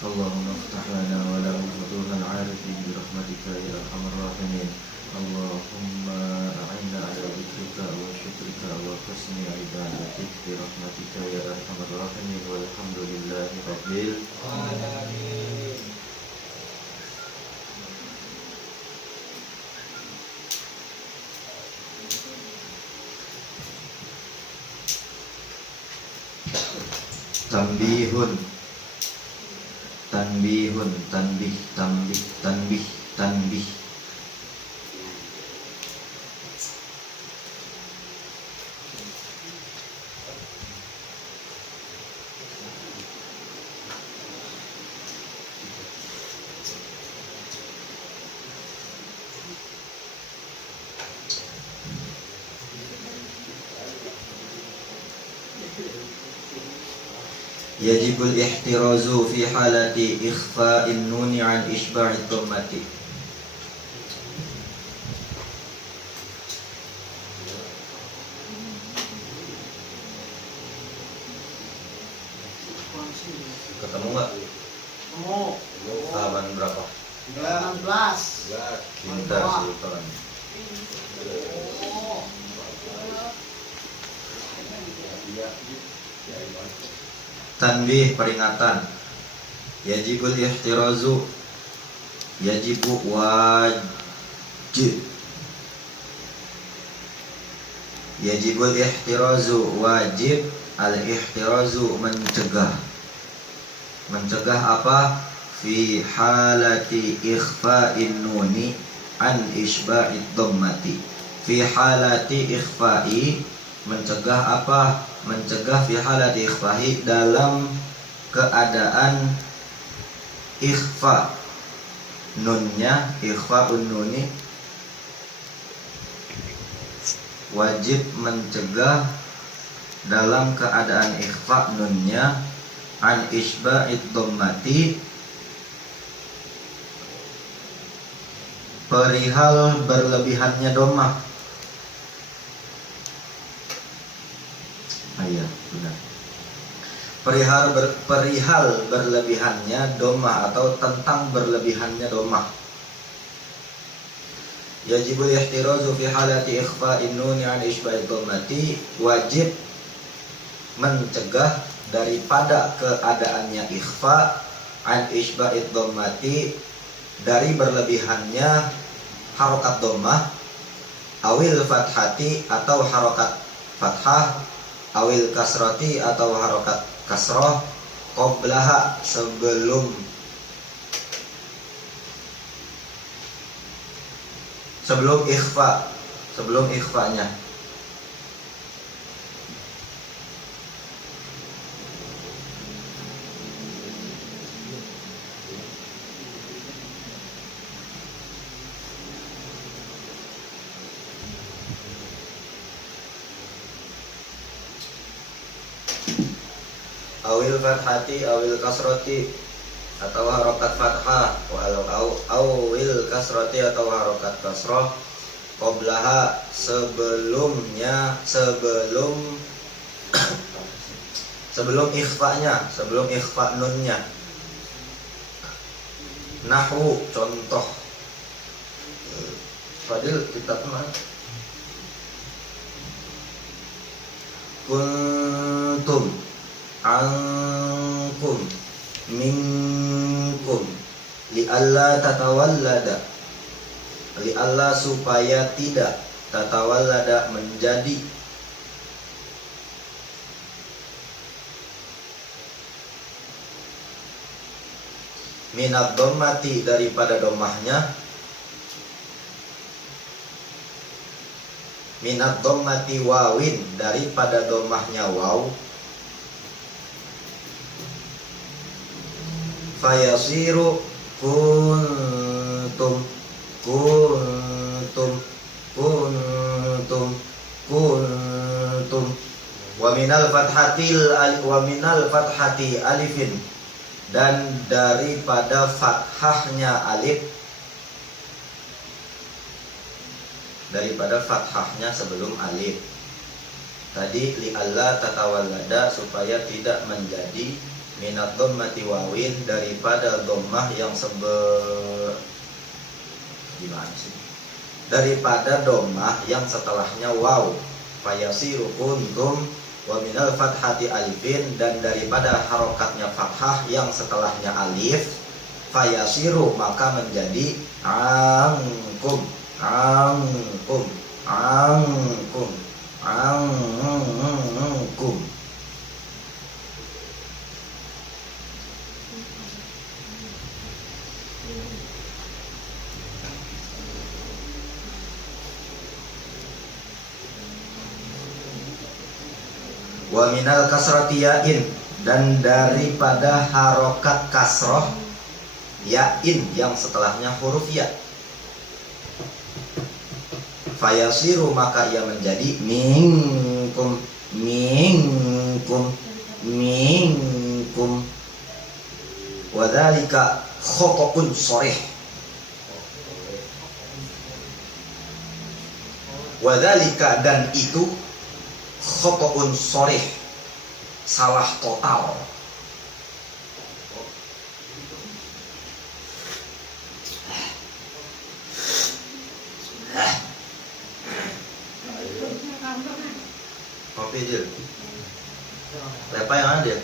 اللهم افتح لنا وله فتوح العارفين برحمتك يا أرحم الراحمين. اللهم أعنا على ذكرك وشكرك وحسن عبادتك برحمتك يا أرحم الراحمين. والحمد لله رب العالمين. Tanbihun, tanbihun, tanbih, tanbih, tanbih, tanbih. Yajibul ihtirazu fi halati ikhfa'in nuni an isba'id dhammati. Ketemu nggak? Ketemu. Halaman berapa? 16. Pintar Sultan. Tanbih, peringatan. Yajibul ihtirazu, yajibu wajib. Yajibul ihtirazu wajib. Al-ihtirazu mencegah. Mencegah apa? Fi halati ikhfa'in nuni an isba'id dhammati. Fi halati ikhfa'i, mencegah apa? Mencegah fi halati ikhfa'i, dalam keadaan ikhfa. Nunnya, ikhfa'un nuni, wajib mencegah dalam keadaan ikhfa nunnya an isba'id dhammati, perihal berlebihannya dhammah. Iya, benar. Perihal berlebihannya dhammah atau tentang berlebihannya dhammah. Yajibul ihtirazu fi halati ikhfa'in nuni an isba'id dhammati, wajib mencegah daripada keadaannya ikhfa an isba'id dhammati, dari berlebihannya harokat dhammah, awil fathati atau harokat fathah, awil kasrati atau harokat kasroh, qoblaha sebelum ikhfa, sebelum ikhfanya. Awil fathati, awil kasroti atau harokat fathah, walau awil kasroti atau harokat kasroh, qoblaha sebelumnya, sebelum ikhfanya, sebelum ikhfa nunnya. Nahwu, contoh. Fadil, kitab mana? Kuntum, ankum, minkum, li'alla tatawallada, li'alla supaya tidak, tatawallada menjadi, minad dhammati daripada dhammahnya, minad dhammati wawin daripada dhammahnya waw, fayasiru kuntum, kuntum, kuntum, kuntum, wa minal fathati alifin, dan daripada fathahnya alif, daripada fathahnya sebelum alif. Tadi li'alla tatawallada, supaya tidak menjadi minat dhammati wawin, daripada dhammah yang gimana sih? Daripada dhammah yang setelahnya waw. Fayasiru kuntum. Wa minal fathati alifin, dan daripada harokatnya fathah yang setelahnya alif, fayasiru maka menjadi angkum, angkum, angkum, angkum. Wa minal kasrati yain, dan daripada harokat kasroh yain yang setelahnya huruf ya, fayasiru maka ia menjadi minkum, minkum, minkum. Wadzalika khota'un sharih. Wadzalika, dan itu khota'un sharih, salah total. Kopi Dil. Lepa yang ada Dil?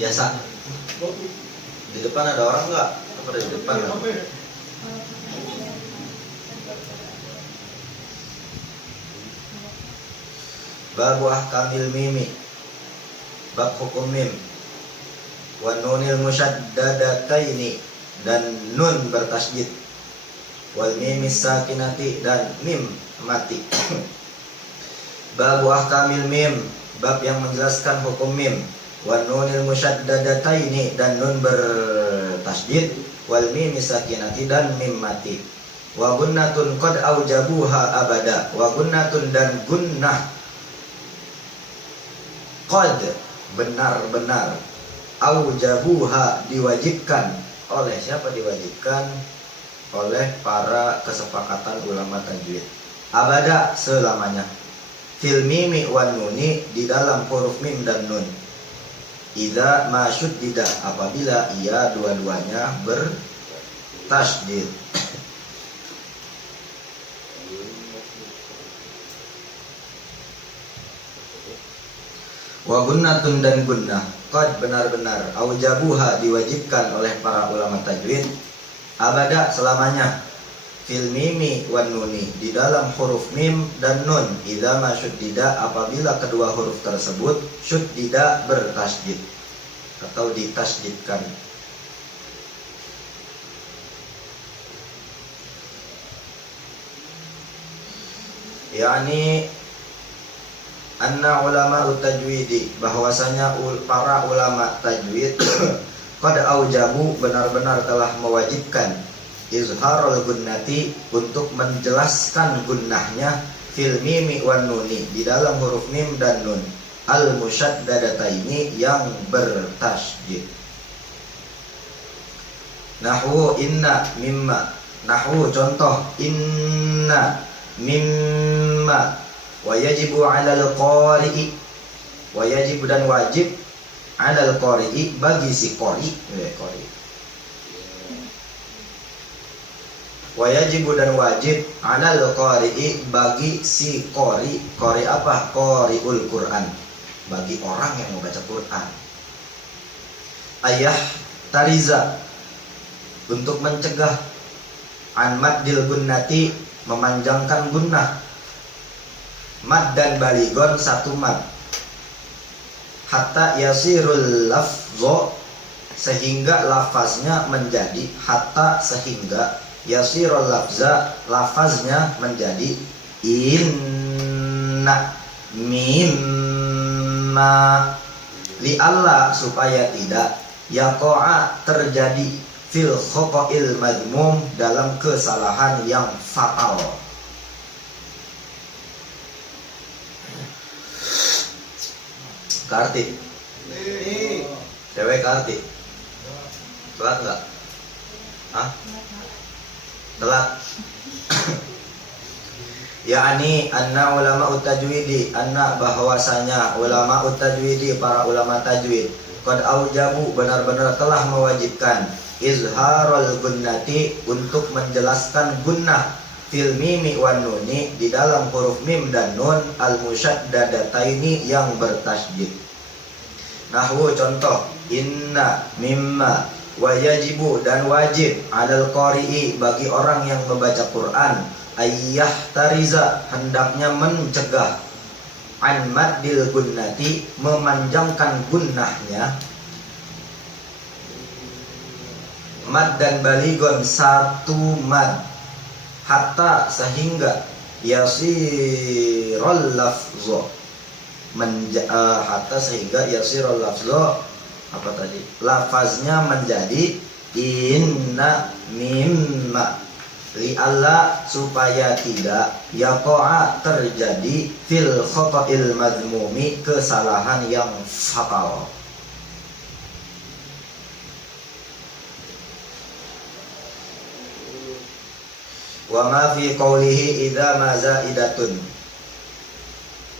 Biasa. Di depan ada orang nggak? Apa di depan? Bab ahkamil mimi, bab hukum mim. Wa nunil musyaddadataini, dan nun bertasydid. Wal mimis sakinati, dan mim mati. Bab ahkamil mim, bab yang menjelaskan hukum mim. Wa nunil musyaddadataini, dan nun bertasydid. Wal mimis sakinati, dan mim mati. Wa gunnatun qad aujabuha abada, wa gunnatun, dan gunnah qad benar-benar, aujabuha diwajibkan. Oleh siapa diwajibkan? Oleh para kesepakatan ulama tajwid. Abada, selamanya. Fil mimi wan nuni, di dalam huruf mim dan nun. Idza ma syuddida, apabila ia dua-duanya bertasydid. Wa gunnatun, dan gunnah qad benar-benar, aujabuha diwajibkan oleh para ulama tajwid, abada selamanya, fil mimi wan nuni, di dalam huruf mim dan nun, idza ma syuddida, apabila kedua huruf tersebut syuddida bertasydid atau ditasydidkan. Yani anna ulama tajwidi, bahwasanya para ulama tajwid qad aujabu, benar-benar telah mewajibkan, izharul gunnati, untuk menjelaskan gunnahnya, fil mimi wan nuni, di dalam huruf mim dan nun, al musyaddadataini, yang bertasydid. Nahwu inna mimma, nahwu contoh, inna mimma. Wa yajibu 'alal qari'i, wa yajibu, dan wajib, 'alal qari'i, bagi si qari, qari. Wa yajibu, dan wajib, 'alal qari'i, bagi si qari. Qari apa? Qari'ul Quran, bagi orang yang membaca Quran. Ayah tariza, untuk mencegah, an maddil gunnati, memanjangkan gunnah. Mad dan baligon satu mad. Hatta yasirul lafzo, sehingga lafaznya menjadi, hatta sehingga, yasirul lafza, lafaznya menjadi, inna mimma, li Allah, supaya tidak, yaqa'a, terjadi, fil khoqa'il madmum, dalam kesalahan yang fatal. Karti, cewek Karti, telat nggak? Hah? Telat. yakni anna ulama tajwidi, anna bahwasanya ulama tajwidi, para ulama tajwid, qad aujabu, benar-benar telah mewajibkan izharul gunnati, untuk menjelaskan gunnah fil mimi wan nuni, di dalam huruf mim dan nun al musyaddadataini yang bertasydid. Nahwu contoh, inna, mimma, wa yajibu, dan wajib, alal qari'i, bagi orang yang membaca Quran, ayyah tariza, hendaknya mencegah, an maddil gunnati, memanjangkan gunnahnya, mad dan baligon, satu mad, hatta, sehingga, yasirul lafzo, hatta sehingga yasirul lafzo, apa tadi, lafaznya menjadi inna mimma, li'alla, supaya tidak yaqa'a, terjadi fil khata'il madmumi, kesalahan yang fatal. Wa ma fi qawlihi idza ma zaidatun,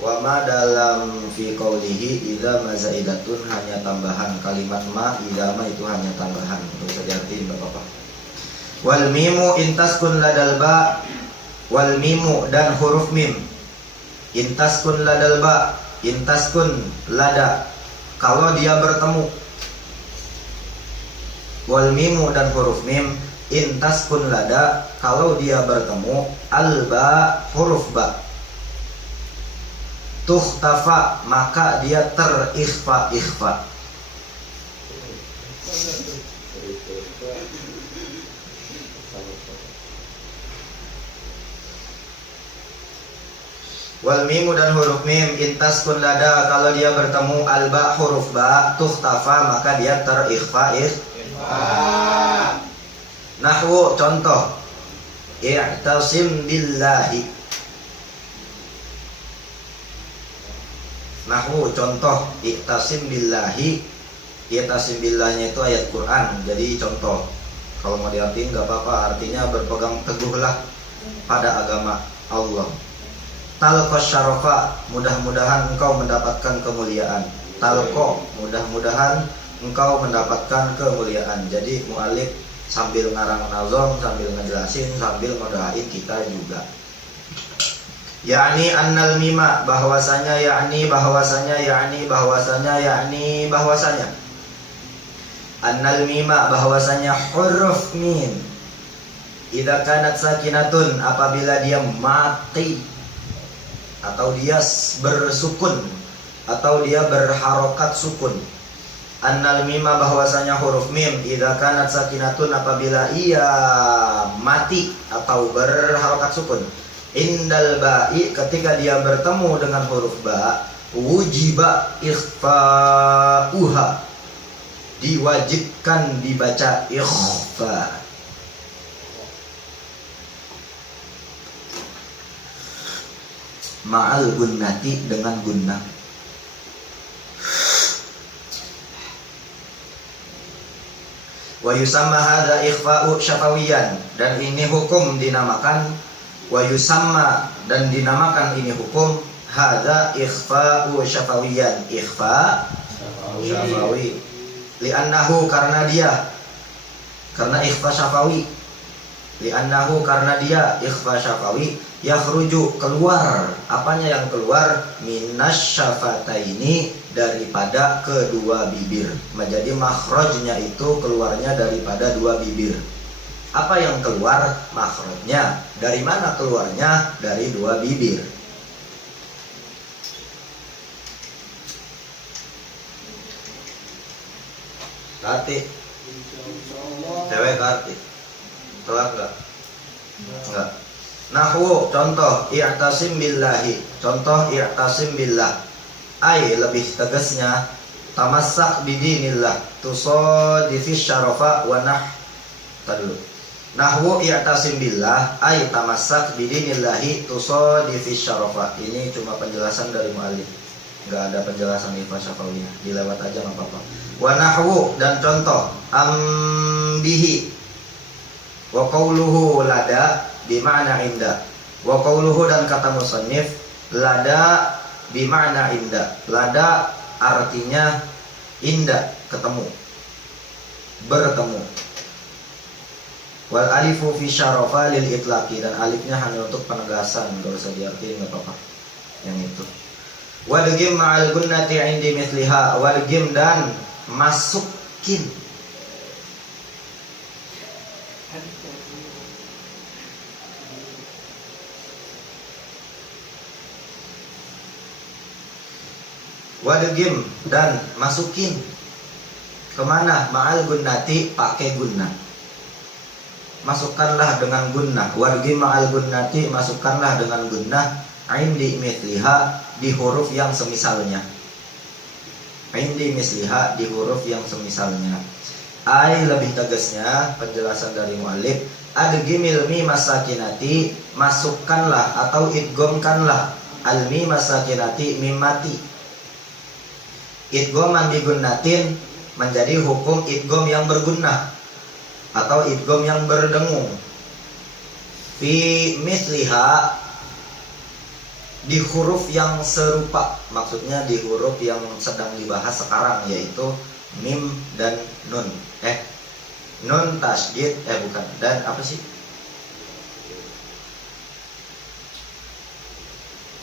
wa ma dalam fi qawlihi idza ma zaidatun, hanya tambahan kalimat ma, idza ma itu hanya tambahan, enggak usah diartiin Bapak. Wal mimu intaskun ladal ba, wal mimu dan huruf mim, intaskun ladal ba, intaskun lada, kalau dia bertemu, wal mimu dan huruf mim, intaskun lada, kalau dia bertemu, al ba, huruf ba, tuhtafa, maka dia terikhfa. Wal mimu dan huruf mim, intaskun lada, kalau dia bertemu, al ba, huruf ba, tuhtafa, maka dia terikhfa. Nahwu contoh, i'tasim billahi. Nahwu contoh, i'tasim billahi. I'tasim billahnya itu ayat Quran, jadi contoh. Kalau mau diartiin gak apa-apa, artinya berpegang teguhlah pada agama Allah. Talqa syarafa, mudah-mudahan engkau mendapatkan kemuliaan. Talqa, mudah-mudahan engkau mendapatkan kemuliaan. Jadi mu'alif sambil ngarang nazom, sambil ngejelasin, sambil ngedoain kita juga. Yakni annal mima, bahwasanya, annal mima, bahwasanya huruf mim, idza kanat sakinatun, apabila dia mati, atau dia bersukun, atau dia berharokat sukun. Annal mima, bahwasanya huruf mim, idza kanat sakinatun, apabila ia mati atau berharokat sukun, indal ba'i, ketika dia bertemu dengan huruf ba, wujiba ikhfa'uha, diwajibkan dibaca ikhfa. Ma'al gunnati, dengan gunnah. Wa yusamma hadza ikhfa'u syafawiyan, dan ini hukum dinamakan, wa yusamma, dan dinamakan ini hukum, hadza ikhfa'u syafawiyan, ikhfa syafawi, li'annahu, karena ikhfa syafawi, li'annahu, karena dia ikhfa syafawi, yakhruju, keluar, apanya yang keluar, minas syafataini, daripada kedua bibir. Jadi makhrajnya itu keluarnya daripada dua bibir. Apa yang keluar? Makhrajnya. Dari mana keluarnya? Dari dua bibir. Karti. Cewek karti. Telat enggak? Enggak. Nahwu contoh, i'tasim billahi. Contoh, i'tasim billah. Ai, lebih tegasnya, tamassak bidinillah, tusadifi syarafa wa nahwu i'tasim billah, ai tamassak bidinillahi, tusadifi syarafa. Ini cuma penjelasan dari mu'alif, enggak ada penjelasan ikhfa syafawiyah, dilewat aja enggak apa-apa. Wa nahwu, dan contoh, ambihi wa qawluhu lada bima'na inda. Wa qauluhu dan kata musannif lada bima'na inda. Lada artinya inda, ketemu, bertemu. Wal alifu fi syarafa lil itlaqi, dan alifnya hanya untuk penegasan, enggak usah diartiin, enggak apa-apa yang itu. Wadgim ma'al gunnati indi mithliha, wadgim dan masukin. Wadgim dan masukin kemana? Ma'al gunnati, pakai gunnah. Masukkanlah dengan gunnah. Wadgim ma'al gunnati, masukkanlah dengan gunnah. Indi mithliha, di huruf yang semisalnya. Indi misliha, di huruf yang semisalnya. Ai, lebih tegasnya penjelasan dari mu'allif, adgimil mim masakinati, masukkanlah atau idgomkanlah al mim masakinati, mim mati. Idgoman bigunnatin menjadi hukum idgom yang bergunnah atau idgom yang berdengung. Fi misliha, di huruf yang serupa, maksudnya di huruf yang sedang dibahas sekarang, yaitu mim dan nun. Nun tasydid, bukan, dan apa sih?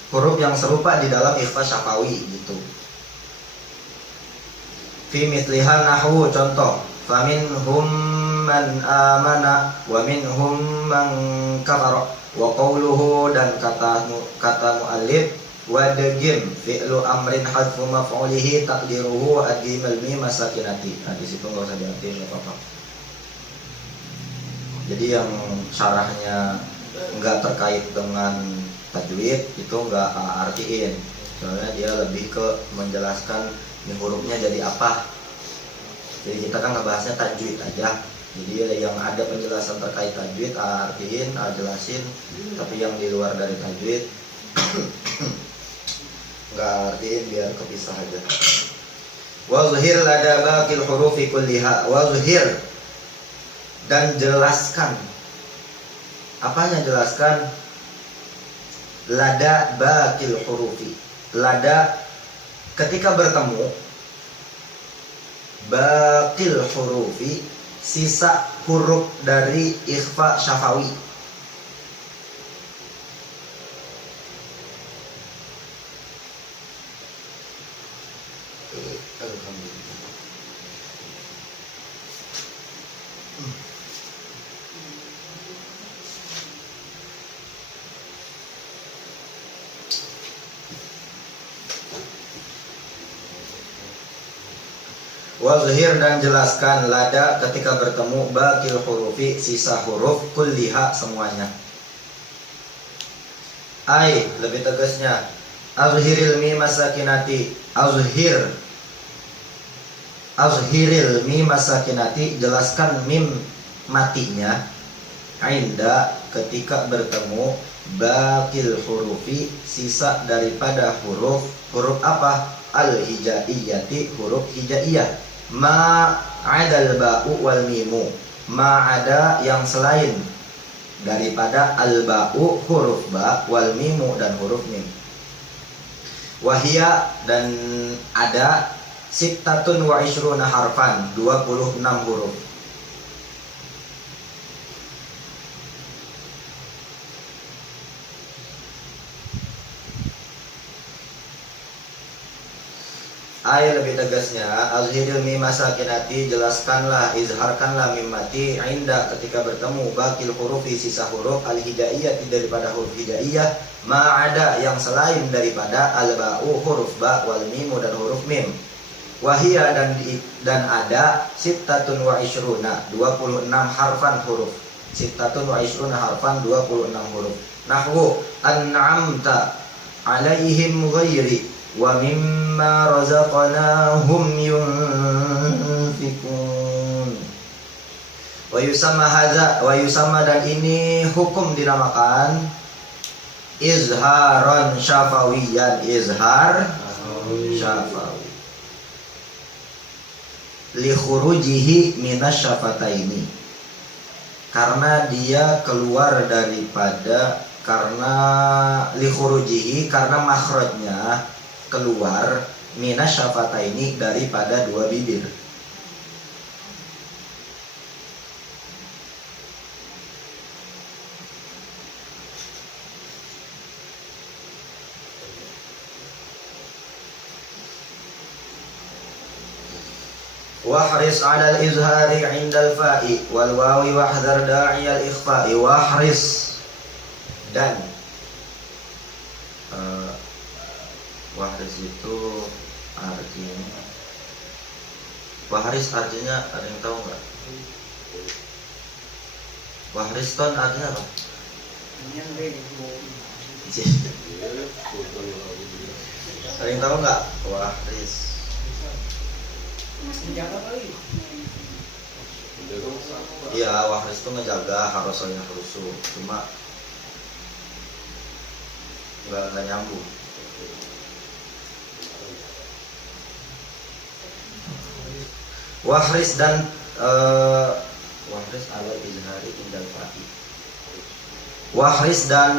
Huruf yang serupa di dalam ikhfa syafawi gitu. Fi mithliha nahwu, contoh, faminhum man amana wa minhum man kafara. Wa qawluhu, dan kata muallif, wadgim fi'lu amrin hadfu maf'ulihi taqdiruhu adgimal mim masakinati. Nah, di situ enggak usah diartiin, enggak apa-apa. Jadi yang syarahnya enggak terkait dengan tajwid itu enggak artiin. Soalnya dia lebih ke menjelaskan ini hurufnya jadi apa. Jadi kita kan ngebahasnya tajwid aja. Jadi yang ada penjelasan terkait tajwid artiin, jelasin. Tapi yang di luar dari tajwid nggak artiin, biar kepisah aja. Wazhir lada baqil hurufi kulliha. Wazhir, dan jelaskan. Apanya jelaskan? Lada baqil hurufi. Lada ketika bertemu, baqil hurufi sisa huruf dari ikhfa syafawi. Wazhir, dan jelaskan lada ketika bertemu baqil hurufi sisa huruf kulliha semuanya. Ai, lebih tegasnya, azhiril mim masakinati, azhiril mim masakinati, jelaskan mim matinya, inda ketika bertemu baqil hurufi sisa daripada huruf apa? Al hijaiyati, huruf hijaiyah. Ma adal ba'u wal mimu, ma ada yang selain daripada al ba'u huruf ba, wal mimu dan huruf mim. Wahia, dan ada sittatun wa ishruna harfan, 26 huruf. Ay, lebih tegasnya, azhiril mim masakinati, jelaskanlah, izharkanlah mim mati inda ketika bertemu baqil hurufi sisa huruf al hijaiyah daripada huruf hijaiyah, ma ada yang selain daripada al ba'u huruf ba wal mimu dan huruf mim. Wahia, dan ada sittatun wa ishruna, 26 harfan huruf. Sittatun wa ishruna harfan, 26 huruf. Nahwu an'amta alaihim ghairi wa mimma razaqnahum yunfikun. Wa yusamma hadza, wa yusamma, dan ini hukum dinamakan izharan syafawiyan, izhar syafawi, li khurujihi minasy syafataini, karena dia keluar daripada karena li khurujihi, karena makhrajnya keluar minas syafataini, daripada dua bibir. Wahris 'alal izhari 'indal fa'i wal wawi wahdhar da'iyal ikhfa'i. Wahris dan wahris itu artinya, wahris artinya ada yang tahu nggak? Wahris ton artinya apa? Ada yang tahu nggak? Wahris. Iya, wahris itu ngejaga harusnya rusuh, cuma nggak nyambung. Wahris dan wahris ala izhari indal fa'i. Wahris dan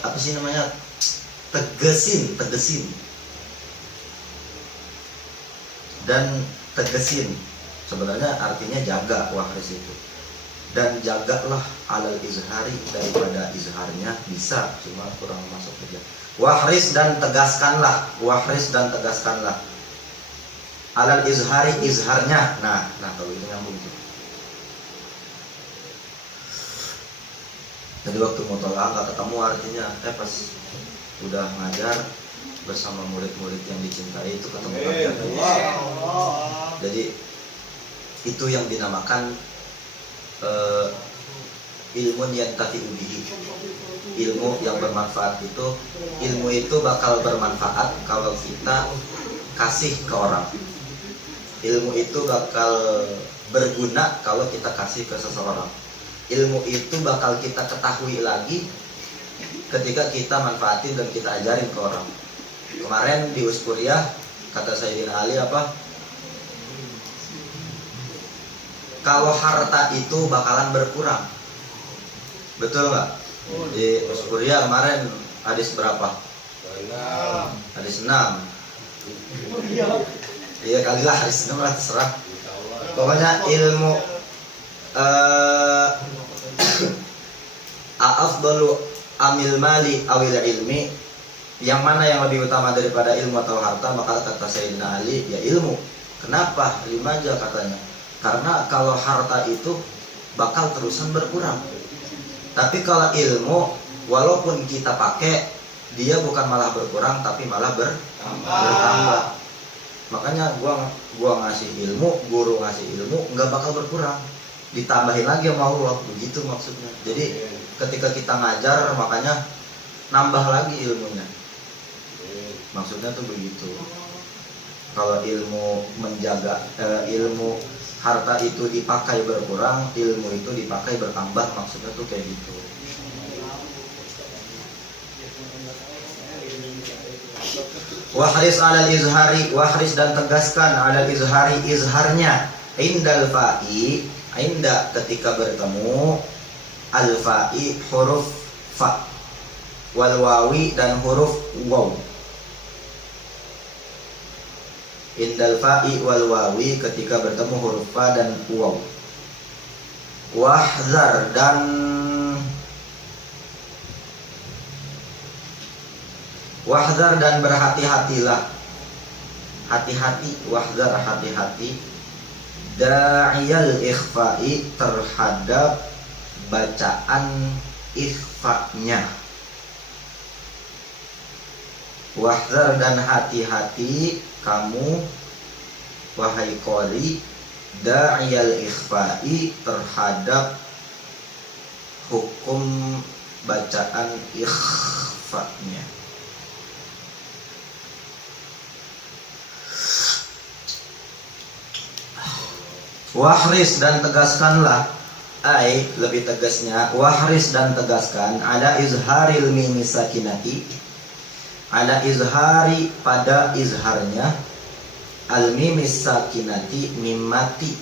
apa sih namanya? Tegesin dan tegesin, sebenarnya artinya jaga wahris itu. Dan jagalah alal izhari, daripada izharnya, bisa, cuma kurang masuk aja. Wahris dan tegaskanlah, wahris dan tegaskanlah alal izhari, izharnya. Nah kalau itu nyambung tuh. Jadi waktu mutolaah nggak ketemu artinya, pas udah ngajar bersama murid-murid yang dicintai itu ketemu artinya. Jadi itu yang dinamakan ilmu yang tafi'u bihi, ilmu yang bermanfaat. Ilmu itu bakal bermanfaat kalau kita kasih ke orang. Ilmu itu bakal berguna kalau kita kasih ke seseorang. Ilmu itu bakal kita ketahui lagi ketika kita manfaatin dan kita ajarin ke orang. Kemarin di Uskuriah kata Sayyidina Ali apa? Kalau harta itu bakalan berkurang. Betul nggak? Di Uskuriah kemarin hadis berapa? Hadis 6. Iya kalilah hadis 6 lah, terserah. Pokoknya ilmu afdalu amil mali awil ilmi, yang mana yang lebih utama daripada ilmu atau harta? Maka kata Sayyidina Ali, ya ilmu. Kenapa? 5 aja katanya. Karena kalau harta itu bakal terusan berkurang, tapi kalau ilmu walaupun kita pakai, dia bukan malah berkurang tapi malah bertambah. Makanya gua ngasih ilmu, guru ngasih ilmu, nggak bakal berkurang, ditambahin lagi sama Allah, begitu maksudnya. Jadi ketika kita ngajar, makanya nambah lagi ilmunya, maksudnya tuh begitu. Kalau ilmu menjaga, ilmu harta itu dipakai berkurang, ilmu itu dipakai bertambah, maksudnya tuh kayak gitu. Wahris alal izhari, wahris dan tegaskan alal izhari, izharnya. Indal fa'i, inda ketika bertemu, al fa'i huruf fa, wal wawi dan huruf waw. Indal fa'i wal wawi ketika bertemu huruf fa dan waw. Wahzar dan berhati-hatilah, hati-hati, wahzar hati-hati, da'iyal ikhfa'i terhadap bacaan ikhfa'nya. Wahzar dan hati-hati kamu wahai qari, da'iyal ikhfa'i terhadap hukum bacaan ikhfa'nya. Wahris dan tegaskanlah, lebih tegasnya, wahris dan tegaskan ala izharil mimi sakinati, ala izhari pada izharnya, al mimi sakinati mimati,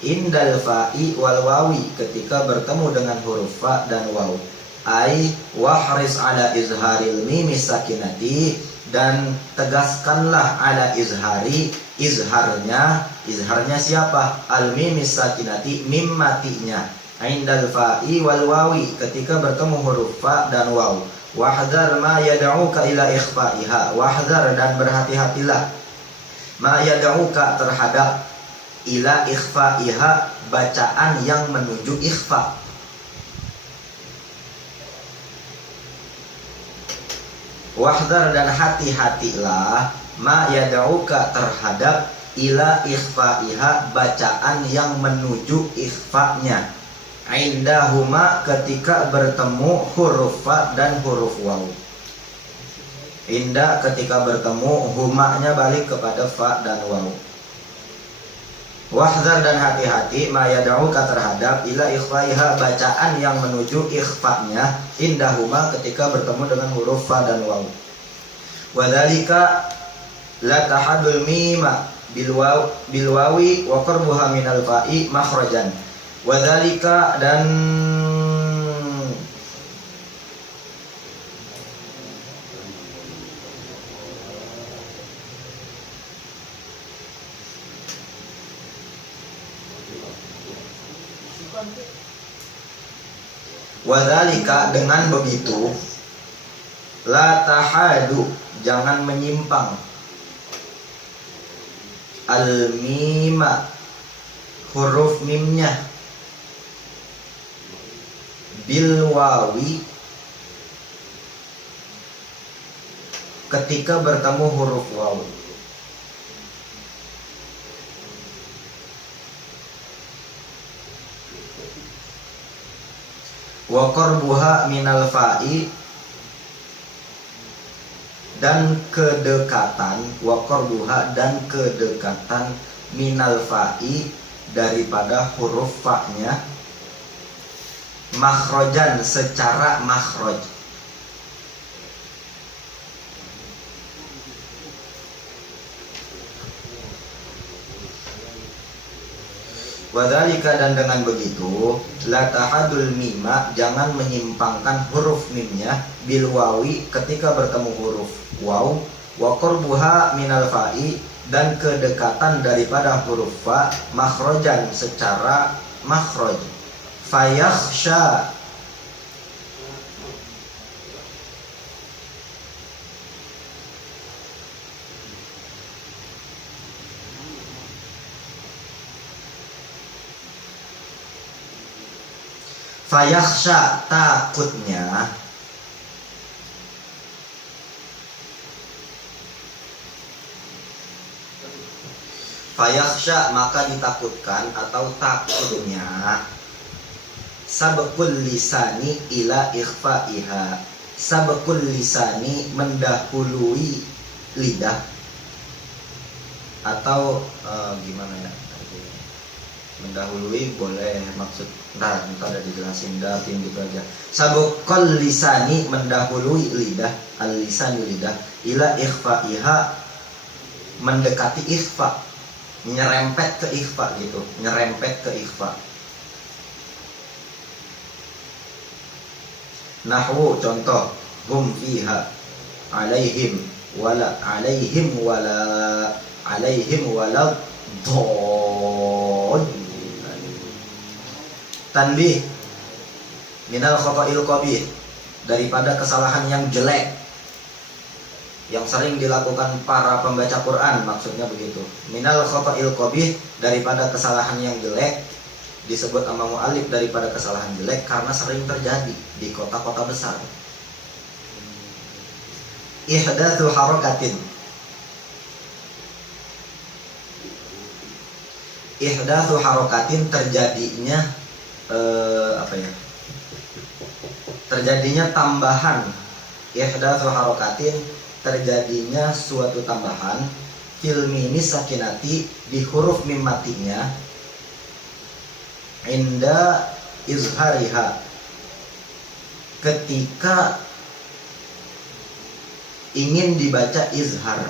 indal fa'i wal wawi ketika bertemu dengan huruf fa dan waw. ai wahris ala izharil mim sakinati, dan tegaskanlah ala izharnya siapa? Al mim sakinati, mim matinya, indal fa'i wal wawi, ketika bertemu huruf fa dan waw. Wahdhar ma yad'uka ila ikhfa'iha, wahdhar dan berhati-hatilah ma yad'uka terhadap ila ikhfa'iha, bacaan yang menuju ikhfa. Wahdhar dan hati-hatilah ma yad'uka terhadap ila ikhfa'iha, bacaan yang menuju ikhfa'nya. Indahuma, ketika bertemu huruf fa dan huruf waw. Indah ketika bertemu, huma-nya balik kepada fa dan waw. Wahdhar dan hati-hati ma yad'uka terhadap ila ikhfa'iha, bacaan yang menuju ikhfa'nya. Indahuma, ketika bertemu dengan huruf fa dan waw. Wadzalika la tahadul mima bil wawi wa qurbuha minal fa'i makhrajan. Wadzalika, dan wadzalika, dengan begitu, la tahadu, jangan menyimpang, al mima, huruf mimnya, bil wawi, ketika bertemu huruf waw. Wa qarbuha minal fa'i, dan kedekatan, wa qarbuha, dan kedekatan minal fa'i, daripada huruf fa-nya, makhrojan, secara makhroj. Wadzalika, dan dengan begitu, la tahadul mima, jangan menyimpangkan huruf mimnya, bil wawi, ketika bertemu huruf waw. Wa qurbuha minal fa'i, dan kedekatan daripada huruf fa, makhrojan, secara makhroj. Fayakhsha, fayakhsha, takutnya, fayakhsha, maka ditakutkan atau takutnya, sabqul lisani ila ikhfa'iha, sabqul lisani, mendahului lidah, atau gimana ya, mendahului boleh, maksud ntar ada dijelasin, datin gitu aja. Sabqul lisani, mendahului lidah, al lisan, lidah, ila ikhfa'iha, mendekati ikhfa, nyerempet ke ikhfa gitu, nyerempet ke ikhfa. Nahwu, contoh, hum fiha alaihim wala dhod. Tanbih, minal khata'il qabih, daripada kesalahan yang jelek yang sering dilakukan para pembaca Quran, maksudnya begitu. Minal khata'il qabih, daripada kesalahan yang jelek, disebut sama mu'alif daripada kesalahan jelek karena sering terjadi di kota-kota besar. Ihdatsu harakatin, ihdatsu harakatin, terjadinya terjadinya tambahan. Ihdatsu harakatin, terjadinya suatu tambahan, fil mimi sakinati, di huruf mim matinya, inda izhariha, ketika ingin dibaca izhar.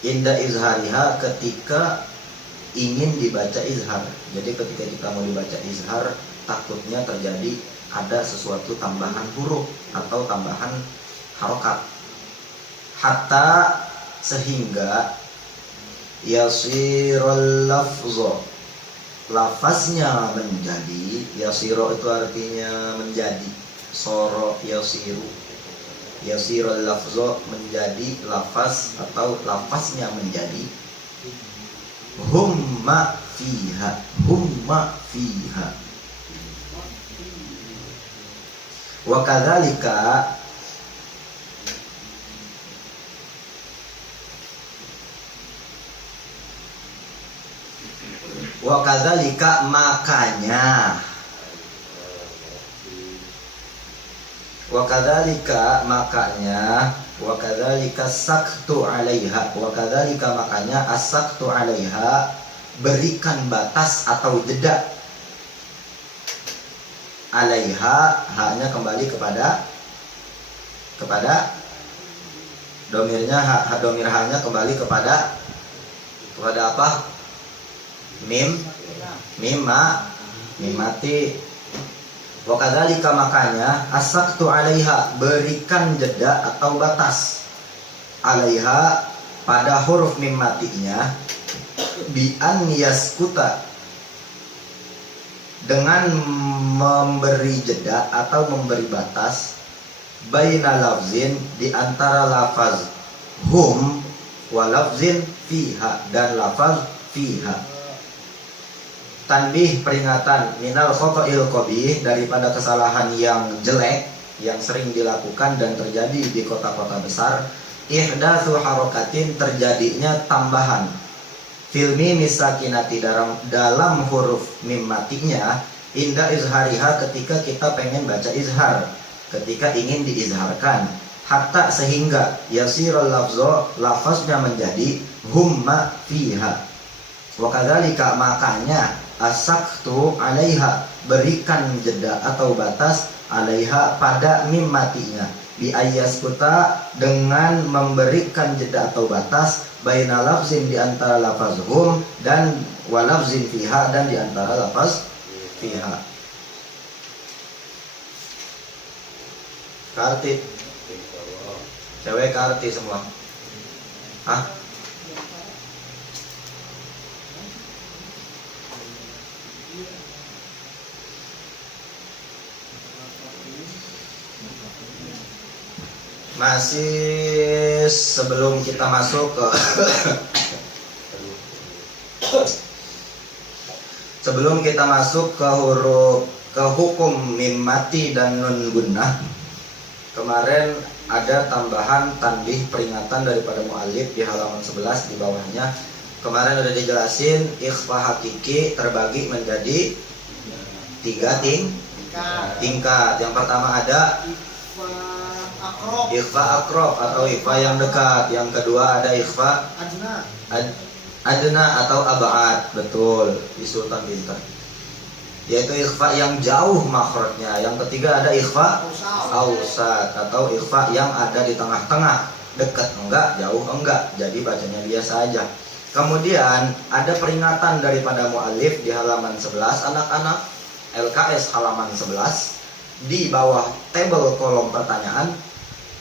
Inda izhariha, ketika ingin dibaca izhar. Jadi ketika kita mau dibaca izhar, takutnya terjadi ada sesuatu tambahan huruf atau tambahan harokat. Hatta sehingga yasirul lafzo, lafaznya menjadi. Yasiro itu artinya menjadi. Soro yasiru, yasirul lafzo menjadi lafaz atau lafaznya menjadi. Humma fiha, humma fiha. Wa kadzalika makanya, wa kadzalika makanya, wa kadzalika saktu 'alaiha, wa kadzalika makanya asaktu 'alaiha, berikan batas atau jeda. 'Alaiha, haknya kembali kepada domirnya, domir haknya kembali kepada apa? Mim mati. Wa kadzalika makanya asaktu 'alaiha, berikan jeda atau batas. 'Alaiha pada huruf mim matinya, bi an yaskuta, dengan memberi jeda atau memberi batas, baina lafzin, di antara lafaz hum, wa lafzin fiha, dan lafaz fiha. Tanbih, peringatan, minal khotoil qabih, daripada kesalahan yang jelek yang sering dilakukan dan terjadi di kota-kota besar. Ihdatsu harokatin, terjadinya tambahan fil mim sakinati, dalam huruf mim matinya, inda izhariha, ketika kita pengen baca izhar, ketika ingin diizharkan. Hatta sehingga yasirul lafzo, lafaznya menjadi humma fiha. Wa kadzalika makanya asaktu 'alaiha, berikan jeda atau batas, 'alaiha pada mim matinya, bi ayyaskuta, dengan memberikan jeda atau batas, baina lafzin, di antara lafaz hum, dan wa lafzin fiha, dan di antara lafaz fiha. Karti cewek karti semua. Hah? Masih sebelum kita masuk ke sebelum kita masuk ke hukum mim mati dan nun gunnah, kemarin ada tambahan tanbih, peringatan daripada mu'alif di halaman 11 di bawahnya. Kemarin udah dijelasin ikhfa hakiki terbagi menjadi 3 tingkat. Yang pertama ada ikhfa akrob atau ikhfa yang dekat. Yang kedua ada ikhfa adna atau ab'ad. Betul, di Sultan Bintan, yaitu ikhfa yang jauh makhrajnya. Yang ketiga ada ikhfa ausat atau ikhfa yang ada di tengah-tengah, dekat enggak, jauh enggak, jadi bacanya biasa aja. Kemudian ada peringatan daripada mu'alif di halaman 11, anak-anak LKS halaman 11, di bawah tabel kolom pertanyaan,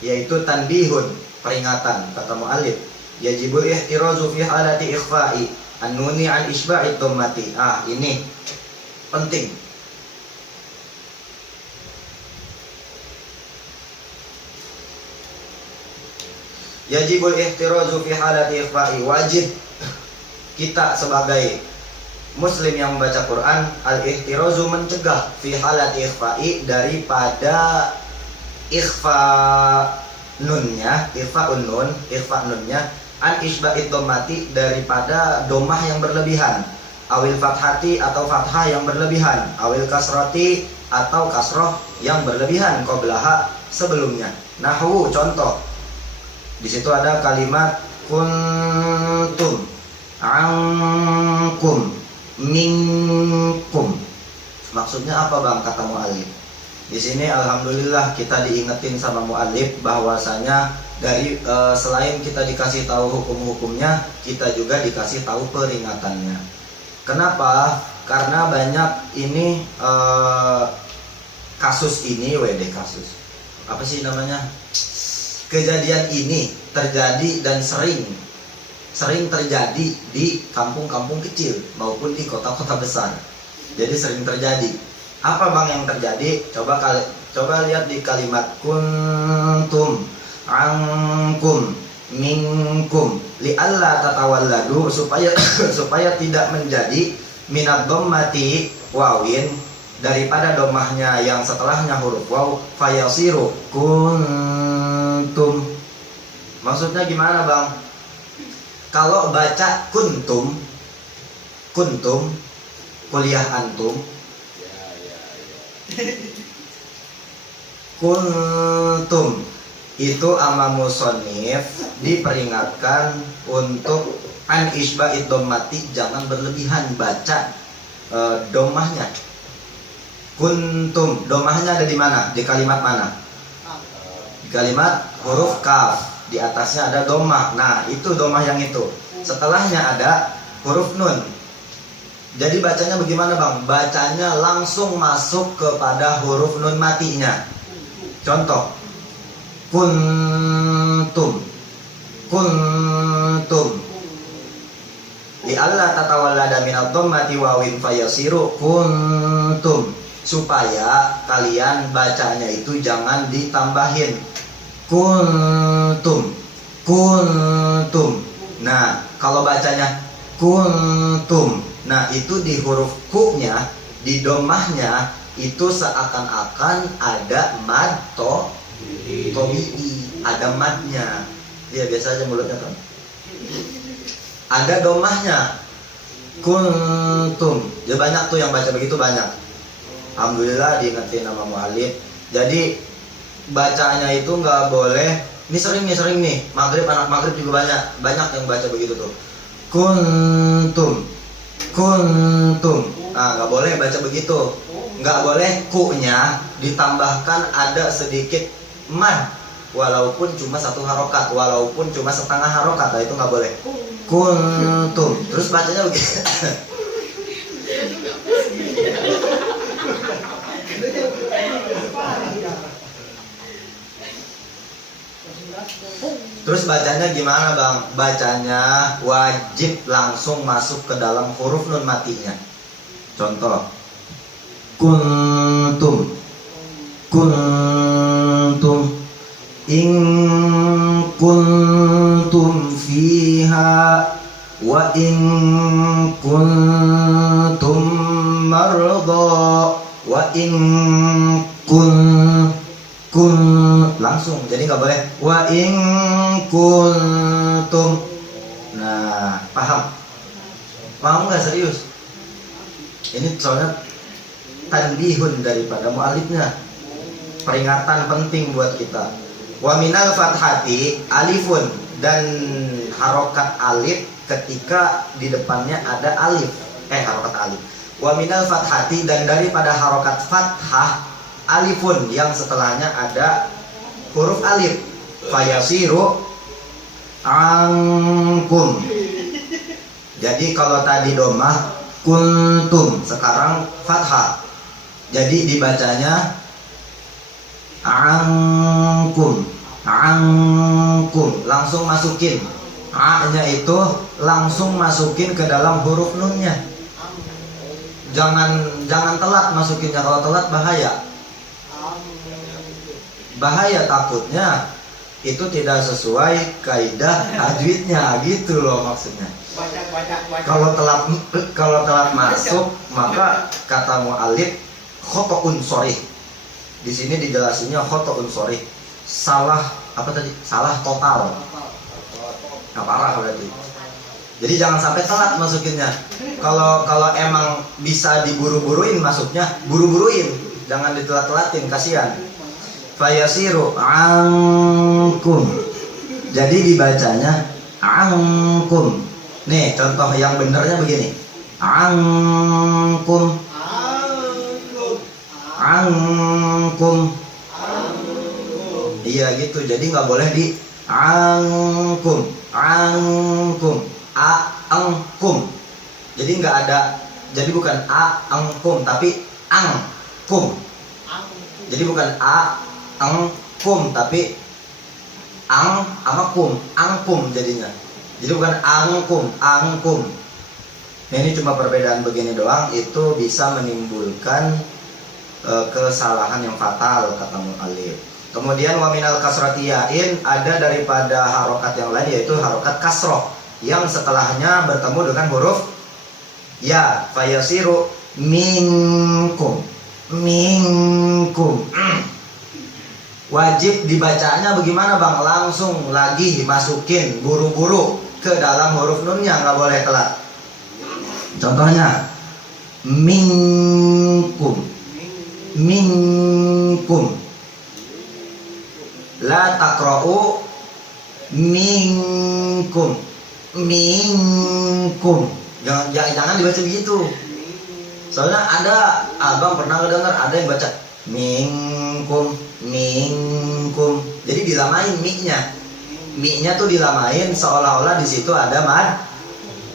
yaitu tanbihun, peringatan. Kata mu'alif, yajibul ihtirazu fi halati ikhfa'i an-nuni an isba'i dhammati. Ini penting. Yajibul ihtirazu fi halati ikhfa'i, wajib kita sebagai muslim yang membaca Quran, al-ihtirazu, mencegah, fi halati ikhfa'i, daripada ikhfa nunnya, ikhfa nunnya, an isba'id dhammati, daripada domah yang berlebihan, awil fathati, atau fathah yang berlebihan, awil kasrati, atau kasroh yang berlebihan, qablaha, sebelumnya. Nahwu, contoh, di situ ada kalimat kuntum, ankum, minkum. Maksudnya apa bang, kata mu'alif? Di sini alhamdulillah kita diingetin sama mu'alif bahwasanya dari selain kita dikasih tahu hukum-hukumnya, kita juga dikasih tahu peringatannya. Kenapa? Karena banyak ini kasus ini, kasus. Apa sih namanya? Kejadian ini terjadi dan sering terjadi di kampung-kampung kecil maupun di kota-kota besar. Jadi sering terjadi. Apa bang yang terjadi? Coba lihat di kalimat kuntum, angkum, minkum, li'alla tatawalladu, supaya tidak menjadi minad dhammati wawin, daripada domahnya yang setelahnya huruf waw, fayasiru kuntum. Maksudnya gimana bang? Kalau baca kuntum, kuliah antum, kuntum itu ama musonif diperingatkan untuk an isba'id dhammati, jangan berlebihan baca domahnya. Kuntum, domahnya ada di mana? Di kalimat mana? Di kalimat huruf kaf, di atasnya ada domah. Nah, itu domah yang itu. Setelahnya ada huruf nun. Jadi bacanya bagaimana bang? Bacanya langsung masuk kepada huruf nun matinya. Contoh, kuntum, li'alla tatawallada minad dhammati wawin fayasiru kuntum, supaya kalian bacanya itu jangan ditambahin kuntum. Nah, kalau bacanya kuntum, nah itu di huruf ku-nya, di domahnya itu seakan-akan ada mad tobi'i, ada madnya. Dia biasa aja mulutnya kan. Ada domahnya kuntum. Ya banyak tuh yang baca begitu, banyak. Alhamdulillah diingetin nama mu'alif. Jadi bacanya itu nggak boleh. Ini sering nih. Anak maghrib juga banyak yang baca begitu tuh. Kuntum. Nah, nggak boleh baca begitu. Nggak boleh ku-nya ditambahkan ada sedikit mad, walaupun cuma satu harokat, walaupun cuma setengah harokat. Nah, itu nggak boleh. Kuntum. Terus bacanya begitu. Terus bacanya gimana bang? Bacanya wajib langsung masuk ke dalam huruf nun matinya. Contoh, kuntum, in kuntum fiha, wa in kuntum marda, wa in kun langsung. Jadi nggak boleh wa in kuntum. Nah, paham nggak? Serius ini soalnya tanbihun daripada mu'alifnya, peringatan penting buat kita. Wa minal fathati alifun, dan harokat alif ketika di depannya ada alif, harokat alif. Wa minal fathati, dan daripada harokat fathah alifun yang setelahnya ada huruf alif, fayasiru angkum. Jadi kalau tadi domah kuntum, sekarang fathah, jadi dibacanya angkum, langsung masukin a-nya itu langsung masukin ke dalam huruf nunnya. Jangan telat masukinnya. Kalau telat bahaya, takutnya itu tidak sesuai kaidah tajwidnya, gitu loh maksudnya. Kalau telat masuk, maka kata mu'alif khoto'un sharih. Di sini dijelasinnya khoto'un sharih. Salah apa tadi? Salah total. Nah, parah berarti. Jadi jangan sampai telat masukinnya. Kalau emang bisa diburu-buruin masuknya, buru-buruin. Jangan ditelat-telatin, kasihan. Fayasiru angkum. Jadi dibacanya angkum. Nih, contoh yang benernya begini. Angkum. Iya gitu. Jadi nggak boleh di angkum. Angkum. Jadi nggak ada. Jadi bukan angkum tapi angkum. Jadi bukan a ang kum, tapi ang sama kum, angkum jadinya. Jadi bukan angkum, angkum. Nah, ini cuma perbedaan begini doang, itu bisa menimbulkan kesalahan yang fatal kata mu'allif. Kemudian wa minal kasratiyain, ada daripada harokat yang lain yaitu harokat kasroh yang setelahnya bertemu dengan huruf ya, fayasiru minkum, minkum. Wajib dibacanya bagaimana bang? Langsung lagi dimasukin buru-buru ke dalam huruf nunnya, nggak boleh telat. Contohnya minkum, minkum. La taqra'u minkum, minkum. Jangan dibaca begitu. Soalnya ada abang pernah dengar ada yang baca minkum, minkum. Jadi dilamain mi-nya. Mi-nya tuh dilamain seolah-olah di situ ada mad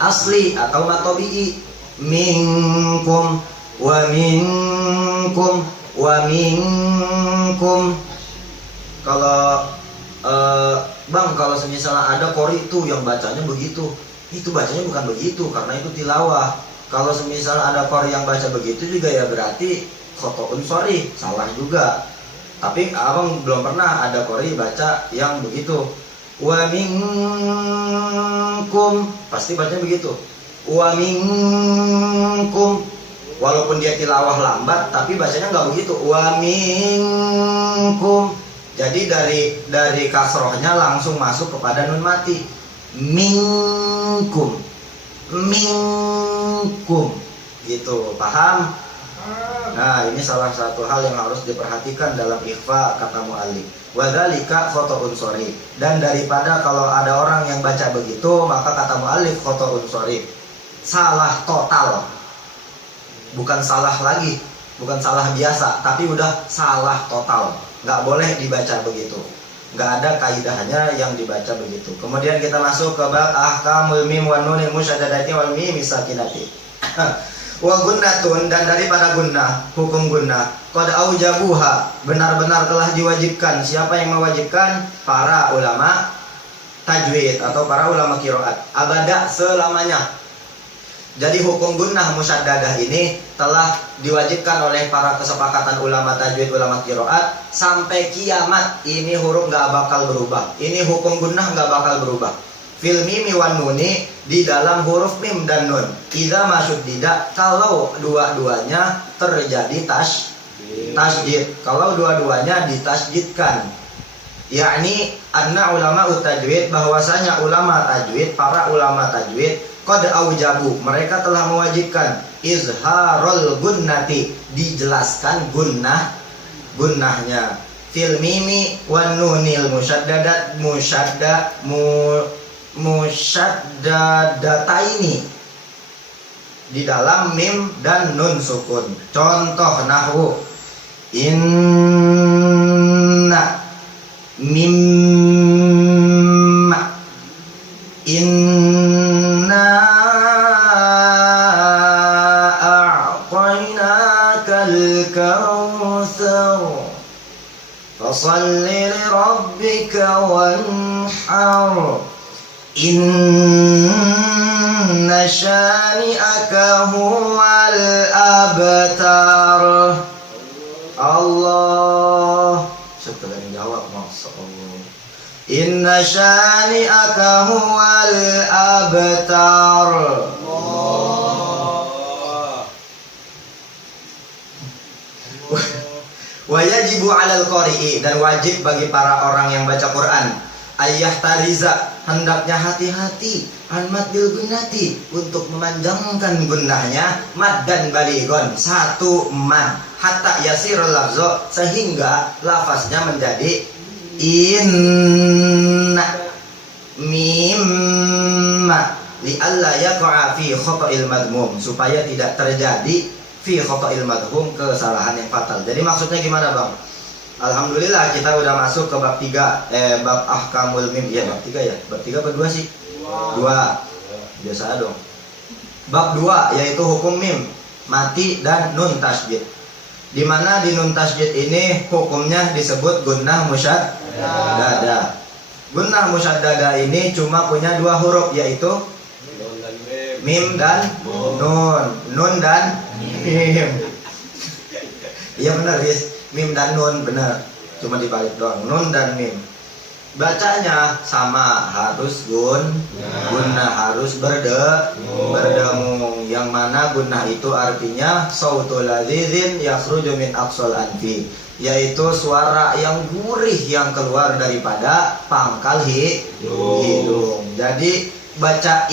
asli atau mad tabi'i. Minkum wa minkum wa minkum. Kalau bang, kalau misalnya ada qori itu yang bacanya begitu, itu bacanya bukan begitu karena itu tilawah. Kalau misalnya ada qori yang baca begitu juga ya berarti khotoun sorry, salah juga. Tapi abang belum pernah ada qori baca yang begitu. Wa minkum, pasti bacanya begitu. Wa minkum, walaupun dia tilawah lambat tapi bacanya nggak begitu. Wa minkum. Jadi dari kasrohnya langsung masuk kepada nun mati. Minkum, minkum, gitu, paham? Nah, ini salah satu hal yang harus diperhatikan dalam ikhfa kata mu'allif. Wadzalika khotoun shorih. Dan daripada kalau ada orang yang baca begitu, maka kata mu'allif khotoun shorih, salah total. Bukan salah lagi, bukan salah biasa, tapi udah salah total. Nggak boleh dibaca begitu, nggak ada kaidahnya yang dibaca begitu. Kemudian kita masuk ke bab ahkamul mim wan nunil musyaddadati wal mim sakinati. Wa gunnatun, dan daripada gunnah, hukum gunnah, qad aujabuha, benar-benar telah diwajibkan. Siapa yang mewajibkan? Para ulama tajwid atau para ulama qiraat, abada, selamanya. Jadi hukum gunnah musyaddadah ini telah diwajibkan oleh para kesepakatan ulama tajwid, ulama qiraat sampai kiamat. Ini huruf nggak bakal berubah. Ini hukum gunnah nggak bakal berubah. Fil mimi wan nuni, di dalam huruf mim dan nun. Idza masyuddida, kalau dua-duanya terjadi tasydid. Kalau dua-duanya ditasydidkan. Yakni anna ulama tajwid, bahwasanya ulama tajwid, para ulama tajwid qad aujabu, mereka telah mewajibkan izharul gunnati, dijelaskan gunnahnya fil mimi wan nunil musyaddadat musyaddadataini, di dalam mim dan nun sukun. Contoh nahwu inna mimma, inna a'tainakal kautsar fasalli li rabbika wanhar inna syani'aka huwal abtar. Allah, setelah jawab, masya Allah. Inna syani'aka huwal abtar. Wa yajibu 'alal qari'i, dan wajib bagi para orang yang baca Quran, ayah tariza, hendaknya hati-hati, an madbil gunnati, untuk memanjangkan gunnahnya, mad dan baligon, satu mad, hatta yasirul lafzo, sehingga lafaznya menjadi inna mimma, li alla yaqa'a fi khata'il madmum, supaya tidak terjadi fi khata'il madhum, kesalahan yang fatal. Jadi maksudnya gimana bang? Alhamdulillah kita udah masuk ke bab 3, bab ahkamul mim. Ya bab 3 ya, bab 3 apa 2 sih? 2. Biasa dong. Bab 2 yaitu hukum mim mati dan nun tasydid. Di mana di nun tasydid ini hukumnya disebut gunnah musyaddada. Gunnah musyaddada ini cuma punya dua huruf, yaitu mim dan nun. Nun dan mim. Iya benar, Riz. Mim dan nun benar. Cuma dibalik doang. Nun dan mim. Bacanya sama, harus gunnah, harus berdengung. Yang mana gunnah itu artinya sautul ladzizin yakhruju min aqsal anfi, yaitu suara yang gurih yang keluar daripada pangkal hidung. Jadi baca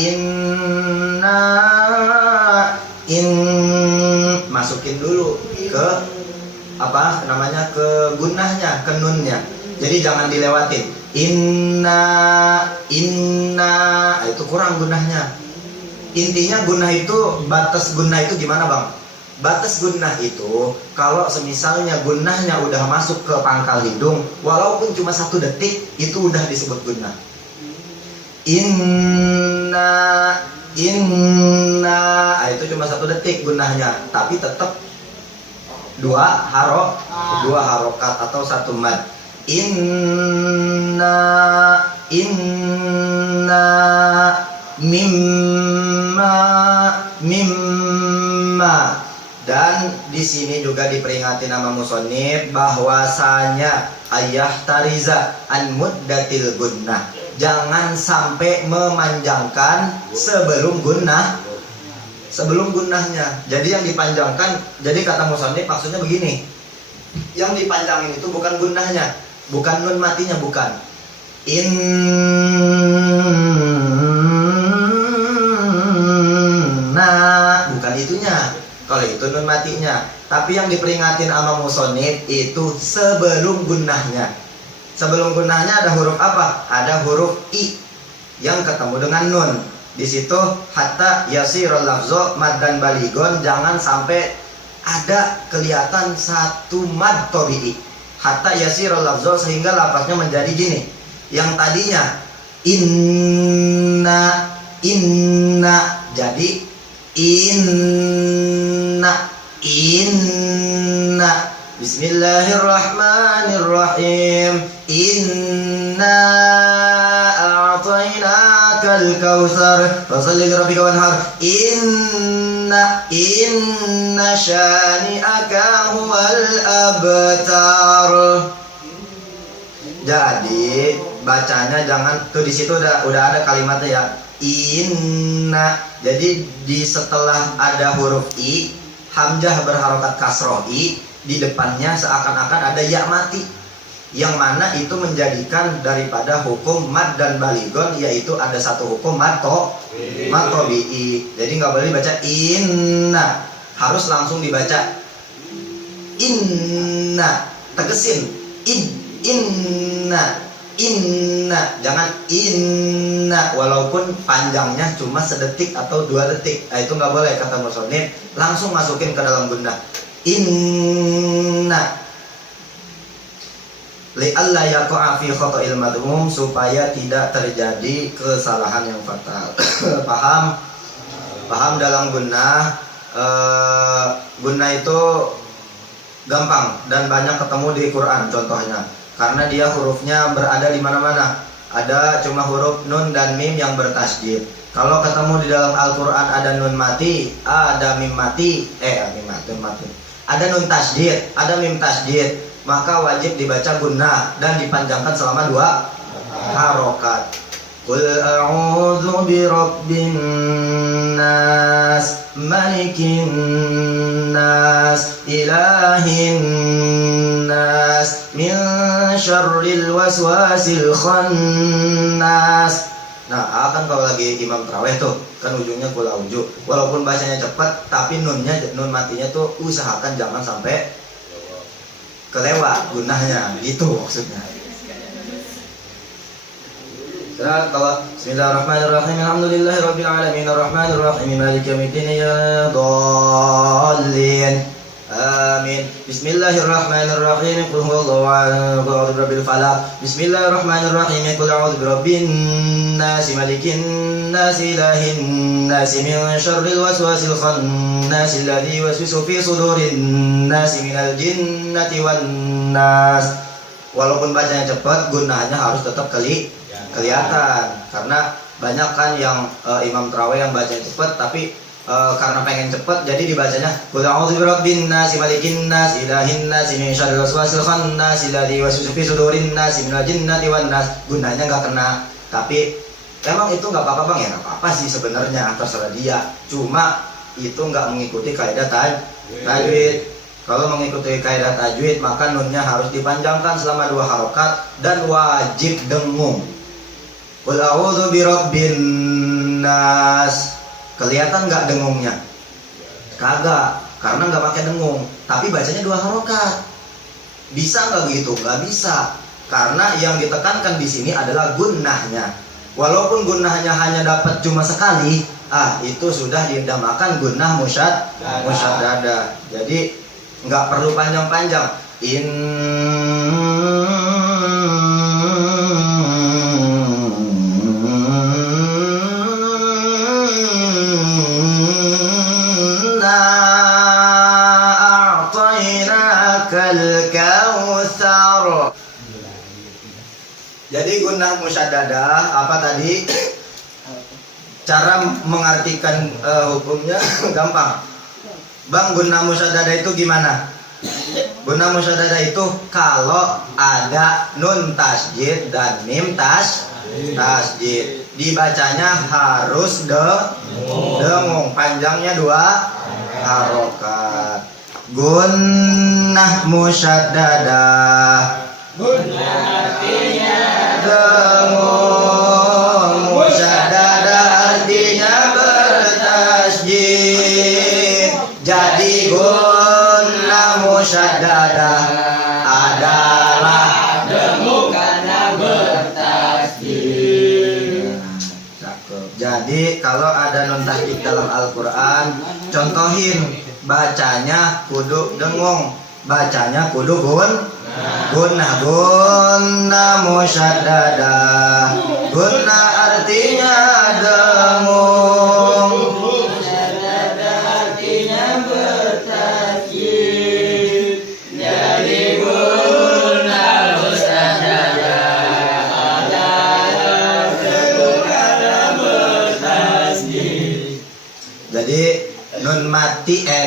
masukin dulu ke apa namanya, ke gunnahnya, ke nunnya. Jadi jangan dilewatin. Inna itu kurang gunnahnya. Intinya gunnah itu, batas gunnah itu gimana bang? Batas gunnah itu kalau semisalnya gunnahnya udah masuk ke pangkal hidung, walaupun cuma 1 detik, itu udah disebut gunnah. Inna itu cuma 1 detik gunnahnya, tapi tetap 2 harokat atau 1 mad. Inna mimma. Dan di sini juga diperingati nama musonib bahwasanya ayah tariza an muddatil gunnah, jangan sampai memanjangkan sebelum gunnahnya. Jadi yang dipanjangkan, jadi kata musonib maksudnya begini, yang dipanjangin itu bukan gunnahnya, bukan nun matinya, bukan bukan itunya. Kalau itu nun matinya. Tapi yang diperingatin sama musonib itu sebelum gunnahnya. Sebelum gunnahnya ada huruf apa? Ada huruf i yang ketemu dengan nun. Di situ hatta yasirul lafzo maddan baligon, jangan sampai ada kelihatan 1 mad tabi'i. Hatta yasirul lafzo, sehingga lafaznya menjadi gini. Yang tadinya inna jadi inna. Bismillahirrahmanirrahim. Inna a'tainakal kautsar fasholli lirabbika wanhar. Inna syani'aka huwal abtar. Jadi bacanya jangan tuh, di situ udah ada kalimatnya ya, inna. Jadi di setelah ada huruf i, hamzah berharokat kasroh i, di depannya seakan-akan ada ya mati, yang mana itu menjadikan daripada hukum mad dan baligon, yaitu ada 1 hukum mad tobi'i. Jadi nggak boleh dibaca inna, harus langsung dibaca inna, tegesin inna, jangan inna walaupun panjangnya cuma 1 detik atau 2 detik. Nah, itu nggak boleh kata musonib, langsung masukin ke dalam gunnah. Inna li'alla yaqa'a fi khata'il madhmum, supaya tidak terjadi kesalahan yang fatal. Paham dalam gunnah. Gunnah itu gampang dan banyak ketemu di Quran contohnya, karena dia hurufnya berada di mana-mana. Ada cuma huruf nun dan mim yang bertasydid. Kalau ketemu di dalam Al-Quran ada nun mati, ada mim mati, ada nun tasydid, ada mim tasydid, maka wajib dibaca gunnah dan dipanjangkan selama 2 harokat. Qul a'udzu birabbin nas, malikin nas, ilahin nas, min syarril waswasil khannas. Nah, akan kalau lagi imam tarawih tuh kan ujungnya qul a'udzu, walaupun bacanya cepat tapi nun matinya tuh usahakan jangan sampai kelewat gunnahnya, gitu maksudnya. Bismillahirrahmanirrahim. Alhamdulillahirabbil alamin arrahmanirrahim maliki yaumiddin ya dhallin. Amin. Bismillahirrahmanirrahim. Qul huwallahu ahad, qul a'udzu birabbil falaq. Bismillahirrahmanirrahim. Qul a'udzu birabbin nas, malikin nas, ilahin nas, min syarril waswasil khannas, alladzi yuwaswisu fi sudurin nas, minal jinnati wan nas. Walaupun bacanya cepat, gunanya harus tetap kelihatan. Karena banyak kan yang imam tarawih yang bacanya cepat tapi karena pengen cepet jadi dibacanya qul a'udzu birabbin nas, malikin nas, ilahin nas, min syarril waswasil khannas, alladzi yuwaswisu fi sudurin nas, minal jinnati wan nas. Gunanya nggak kena, tapi emang itu nggak apa-apa Bang ya, nggak apa-apa sih sebenarnya, terserah dia. Cuma itu nggak mengikuti kaidah tajwid. Kalau mengikuti kaidah tajwid maka nunnya harus dipanjangkan selama 2 harokat dan wajib dengung. Qul a'udzu birabbin nas. Kelihatan nggak dengungnya? Kagak, karena nggak pakai dengung. Tapi bacanya 2 harokat. Bisa nggak begitu? Nggak bisa, karena yang ditekankan di sini adalah gunnahnya. Walaupun gunnahnya hanya dapat cuma sekali, itu sudah dinamakan gunnah musyaddada. Jadi nggak perlu panjang-panjang. Jadi gunnah musyaddadah apa tadi? Cara mengartikan hukumnya gampang. Bang, gunnah musyaddadah itu gimana? Gunnah musyaddadah itu kalau ada nun tasjid dan mim tasjid, dibacanya harus dengung, panjangnya 2 harokat. Gunnah musyaddadah, gunnah artinya dengung, musyaddadah artinya bertasjid. Jadi gunnah musyaddadah adalah dengung karena bertasjid. Jadi kalau ada nun tasjid dalam Al-Quran, contohin bacanya kudu dengung, bacanya kudu gunnah musyaddadah. Gunnah artinya dengung, musyaddadah artinya bertasjid. Jadi gunnah musyaddadah adalah dengung karena bertasjid. Jadi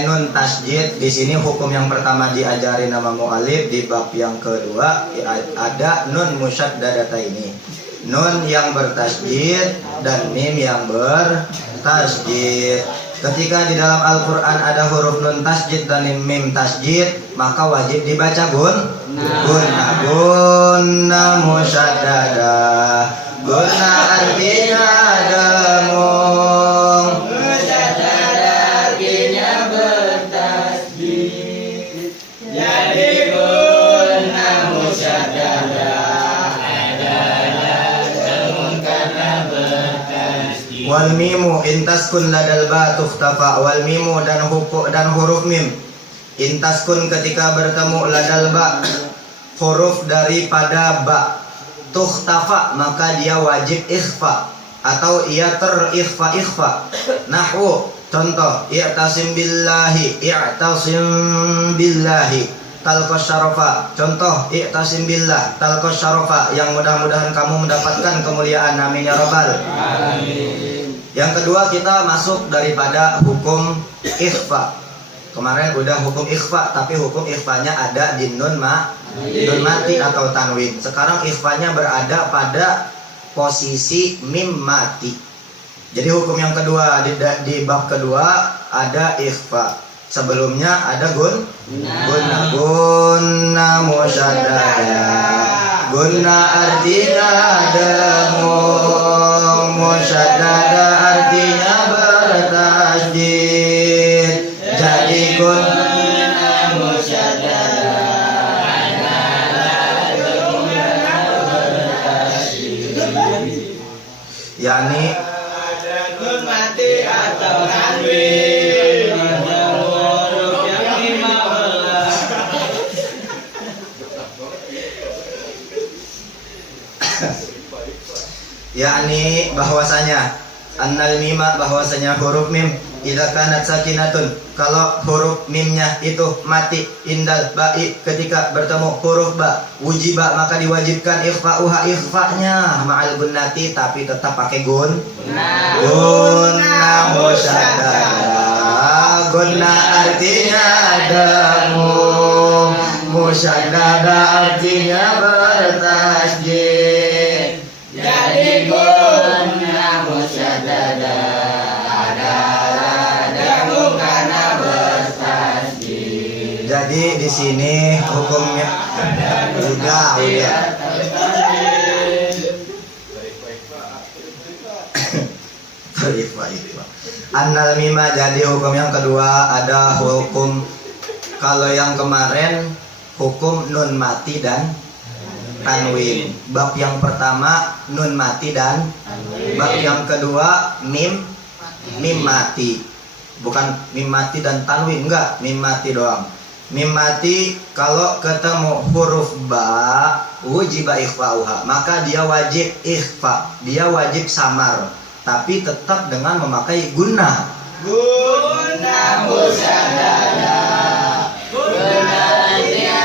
nun tasjid di sini hukum yang pertama diajari nama mu'alif, di bab yang kedua ada nun musyaddadata ini, nun yang bertasjid dan mim yang bertasjid. Ketika di dalam Al-Quran ada huruf nun tasjid dan mim tasjid, maka wajib dibaca gunnah musyaddadah. Gunnah artinya dengung, wal mimu intaskun ladal ba tuftafa. Wal mimu dan huruf mim intaskun ketika bertemu ladal ba, huruf daripada ba, tukhtafa maka dia wajib ikhfa atau ia terikhfa. Nahwu contoh i'tasim billahi talqas syarafa. Contoh i'tasim billah talqas syarafa, yang mudah-mudahan kamu mendapatkan kemuliaan, amin ya rabbal alamin. Yang kedua kita masuk daripada hukum ikhfa. Kemarin udah hukum ikhfa, tapi hukum ikhfanya ada di nun mati atau tanwin. Sekarang ikhfanya berada pada posisi mim mati. Jadi hukum yang kedua di bab kedua ada ikhfa. Sebelumnya ada gunnah musyaddadah. Gunnah artinya dengung, musyaddadah artinya bertasjid. Jadi gunnah musyaddadah adalah dengung karena bertasjid. Yani ada nun mati atau tanwin. yakni bahwasanya annal mima, bahwasanya huruf mim idza kanat sakinatun, kalau huruf mimnya itu mati, indal ba'i, ketika bertemu huruf ba, wujiba, maka diwajibkan ikhfa'uha, ikhfa'nya ma'al gunnati, tapi tetap pakai gunna musyaddadah. Gunna artinya dengung, musyaddada artinya bertasydid. Jadi gunna musyaddada adalah dengung karena bertasydid. Jadi di sini hukumnya udah. Annal mima, jadi hukum yang kedua ada hukum, kalau yang kemarin hukum nun mati dan tanwin. Bab yang pertama nun mati dan bab yang kedua mim mati. Bukan mim mati dan tanwin, enggak, mim mati doang. Mim mati kalau ketemu huruf ba wujiba ikhfa'uha, maka dia wajib ikhfa, dia wajib samar, tapi tetap dengan memakai gunna musyaddadah. Gunna artinya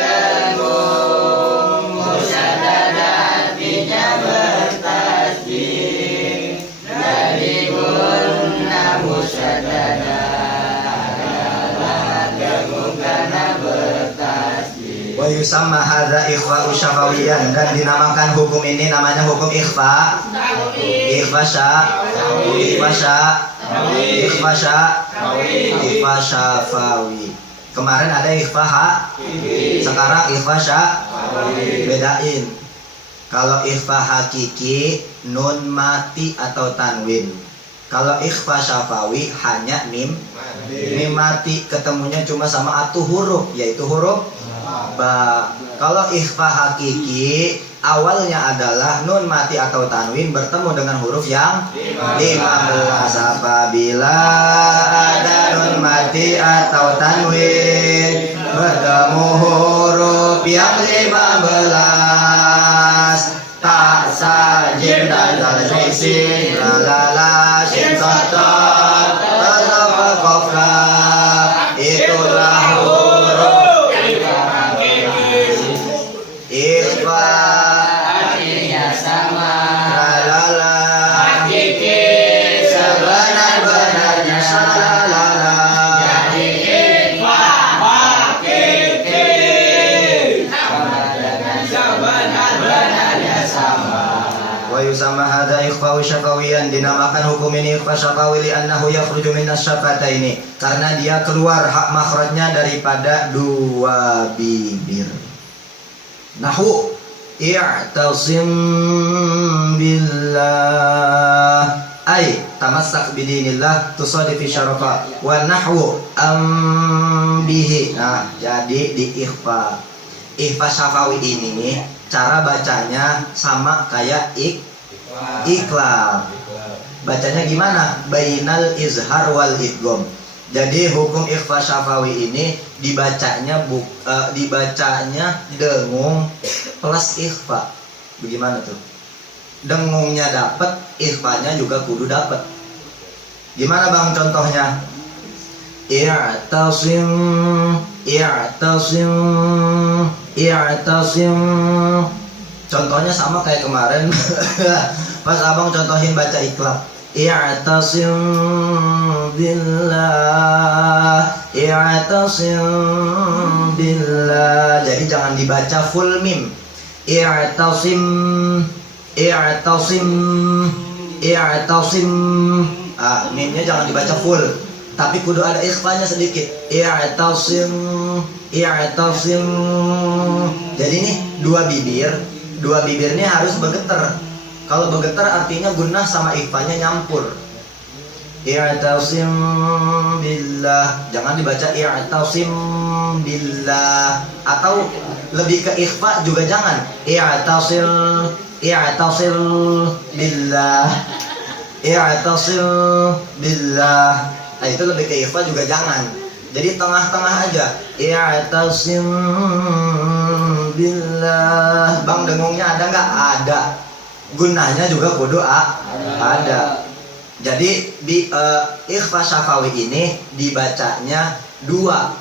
dengung, musyaddadah artinya bertasydid. Jadi gunna musyaddadah adalah dengung karena bertasydid. Wa yusamma hadza ikhfa'u syafawiyan, dan dinamakan hukum ini namanya hukum ikhfa. Ikhfa syafawi. Kemarin ada ikhfa sekarang ikhfa syafawi. Bedain. Kalau ikhfa hakiki nun mati atau tanwin. Kalau ikhfa syafawi hanya mim mati, ketemunya cuma sama satu huruf, yaitu huruf ba. Kalau ikhfa hakiki awalnya adalah nun mati atau tanwin bertemu dengan huruf yang 15. Apabila ada nun mati atau tanwin bertemu huruf yang 15, tak sajim dan dalisi lalala shin sotot tasawwaqafka, itulah huruf ikhfa artinya sama, lalala hakiki sebenar-benarnya lalala. Jadi ikhfa hakiki sama dengan sebenar-benarnya sama. Wa yusamma hadza ikhfa'u syafawiyan, dinamakan hukum ini ikhfa syafawi li'annahu yakhruju minas syafataini, karena dia keluar hak makhrajnya daripada dua bibir. Nahu i'tasim billah ay tamassak bidinillah tusadifi syarafa wa nahwu bihi. Nah, jadi di ikhfa syafawi ini cara bacanya sama kayak iklab. Bacanya gimana? Bainal izhar wal idgham. Jadi hukum ikhfa syafawi ini dibacanya dengung plus ikhfa. Bagaimana tuh? Dengungnya dapat, ikhfanya juga kudu dapat. Gimana Bang contohnya? I'tasim contohnya sama kayak kemarin pas abang contohin baca iklab. I'tasim billah, jadi jangan dibaca full mim. I'tasim mimnya jangan dibaca full, tapi kudu ada ikhfanya sedikit. I'tasim. Jadi nih dua bibir ini harus bergetar. Kalau bergetar artinya gunnah sama ikhfanya nyampur. I'tasim billah, jangan dibaca i'tasim billah, atau lebih ke ikhfa juga jangan. I'tasim billah. Nah, itu lebih ke ikhfa juga jangan. Jadi tengah-tengah aja. I'tasim billah. Bang, dengungnya ada nggak? Ada. Gunnahnya juga kudu ada. Jadi di ikhfa syafawi ini dibacanya dua,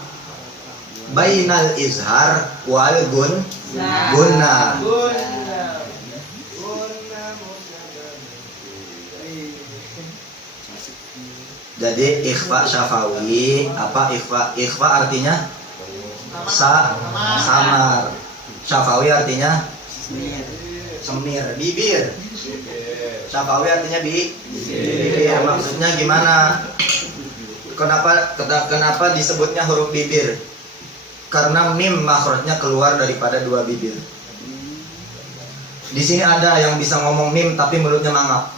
bainal izhar wal gunnah. Jadi ikhfa syafawi apa ikhfa artinya samar. Syafawi artinya semir, bibir. Syafawi artinya bibir. Maksudnya gimana? Kenapa disebutnya huruf bibir? Karena mim makhrajnya keluar daripada dua bibir. Di sini ada yang bisa ngomong mim tapi mulutnya mangap.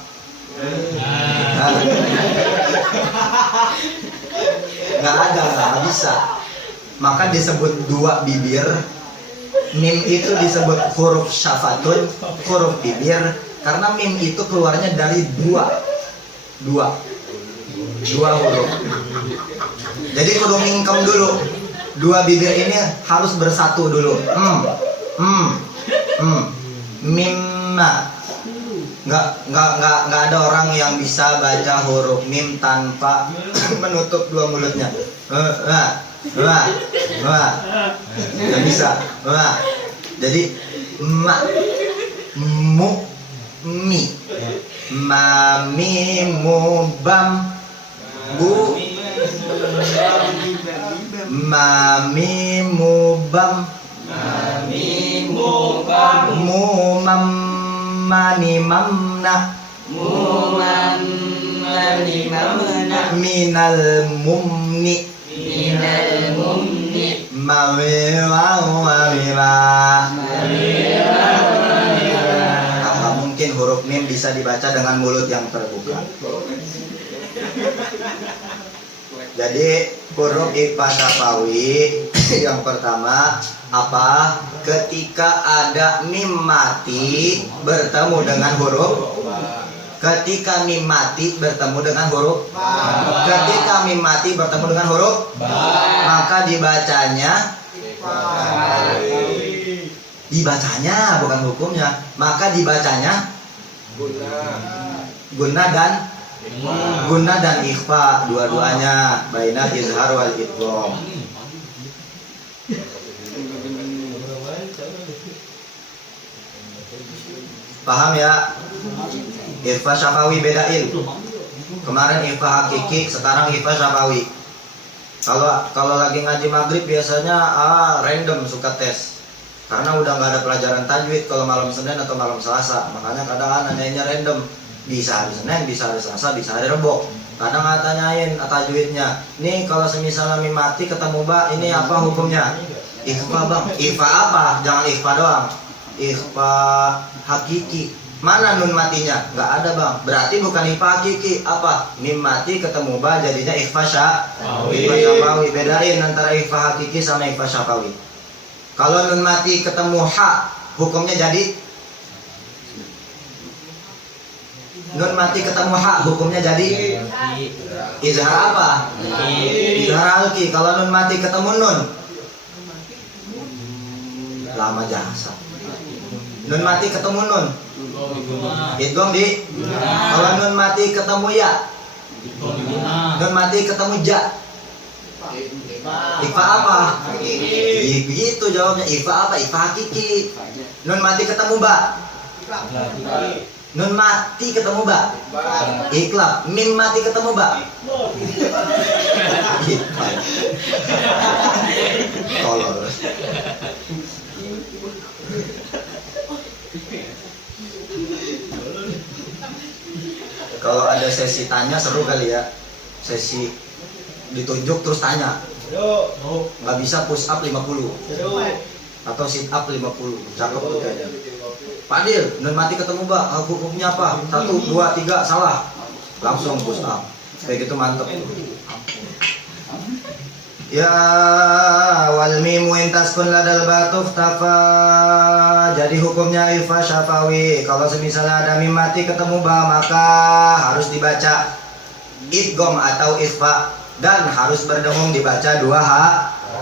Nggak ada, nggak bisa. Maka disebut dua bibir. Mim itu disebut huruf syafatun, huruf bibir, karena mim itu keluarnya dari dua huruf. Jadi kudu mingkem dulu. Dua bibir ini harus bersatu dulu. Mimma. Nggak ada orang yang bisa baca huruf mim tanpa menutup dua mulutnya. Nggak bisa. Jadi ma, mu, mi, mami, mu, bam, bu, mami, mu, bam, mu, mam, mani, mamna, minal mumni, Nggak mungkin huruf mim bisa dibaca dengan mulut yang terbuka. Jadi huruf ikhfa syafawi yang pertama apa? Ketika ada mim mati bertemu dengan huruf. Ketika mim mati bertemu dengan huruf. Ketika mim mati bertemu dengan huruf, maka dibacanya bukan hukumnya. Maka dibacanya gunnah dan ikhfa dua-duanya, bainal izhar wal idgham. Paham ya? Ikhfa syafawi bedain. Kemarin ikhfa hakiki, sekarang ikhfa syafawi. Kalau lagi ngaji maghrib biasanya random suka tes. Karena udah nggak ada pelajaran tajwid kalau malam Senin atau malam Selasa. Makanya kadang nanyainnya random. Bisa hari Senin, bisa hari Selasa, bisa hari Rebo. Kadang nggak tanyain tajwidnya. Nih kalau semisalnya mim mati ketemu ba, ini apa hukumnya? Ikhfa bang. Ikhfa apa? Jangan ikhfa doang. Ikhfa hakiki. Mana nun matinya? Nggak ada bang. Berarti bukan ikhfa hakiki. Apa? Mim mati ketemu ba jadinya ikhfa syafawi. Bedain antara ikhfa hakiki sama ikhfa syafawi. Kalau nun mati ketemu ha, hukumnya jadi nun mati ketemu ha, hukumnya jadi izhar apa? Izhar halki. Kalau nun mati ketemu nun, lama jasa. Nun mati ketemu nun, idgham di. Kalau nun mati ketemu ya, nun mati ketemu ja, ikhfa apa? Begitu jawabnya. Ikhfa apa? Ikhfa hakiki. Nun mati ketemu ba, nun mati ketemu ba, iklab. Mim mati ketemu ba, tolol. Kalau ada sesi tanya seru kali ya. Sesi ditunjuk terus tanya. Nggak bisa push up 50 atau sit up 50. Cakep tuh kayaknya. Pak Adil, nun mati ketemu ba, hukumnya apa? 1, 2, 3, salah. Langsung push up. Kayak gitu mantep. Ya wal mimu intaskun ladal batuf tafa. Jadi hukumnya ikhfa syafawi. Kalau semisalnya ada mim mati ketemu ba, maka harus dibaca idgham atau ikhfa dan harus berdengung dibaca 2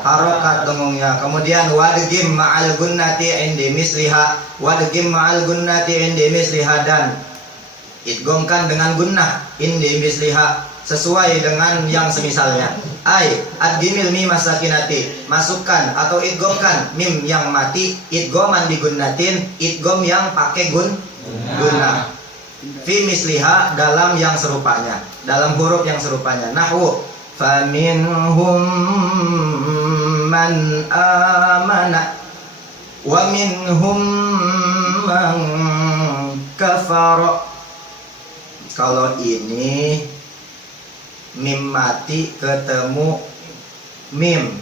harokat dengungnya. Kemudian wadgim ma'al gunnati indi misliha, wadgim ma'al gunnati indi misliha, dan idgomkan dengan gunnah indi misliha sesuai dengan yang semisalnya. Ai adgimil mim masakinati, masukkan atau idgomkan mim yang mati idgoman bi gunnatin, idgom yang pakai gunnah fi misliha, dalam yang serupanya, dalam huruf yang serupanya. Nahwu faminhum man amana wa minhum man kafara. Kalau ini mim mati ketemu mim,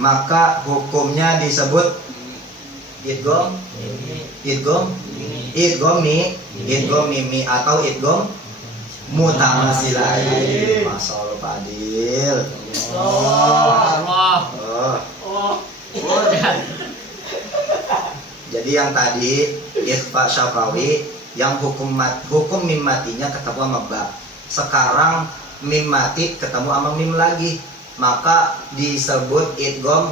maka hukumnya disebut idgham mimi atau idgham mutamasilain. Masya Allah Pak Adil. Jadi yang tadi ikhfa syafawi, yang hukum mim matinya ketemu sama ba. Sekarang mim mati ketemu sama mim lagi, maka disebut idgham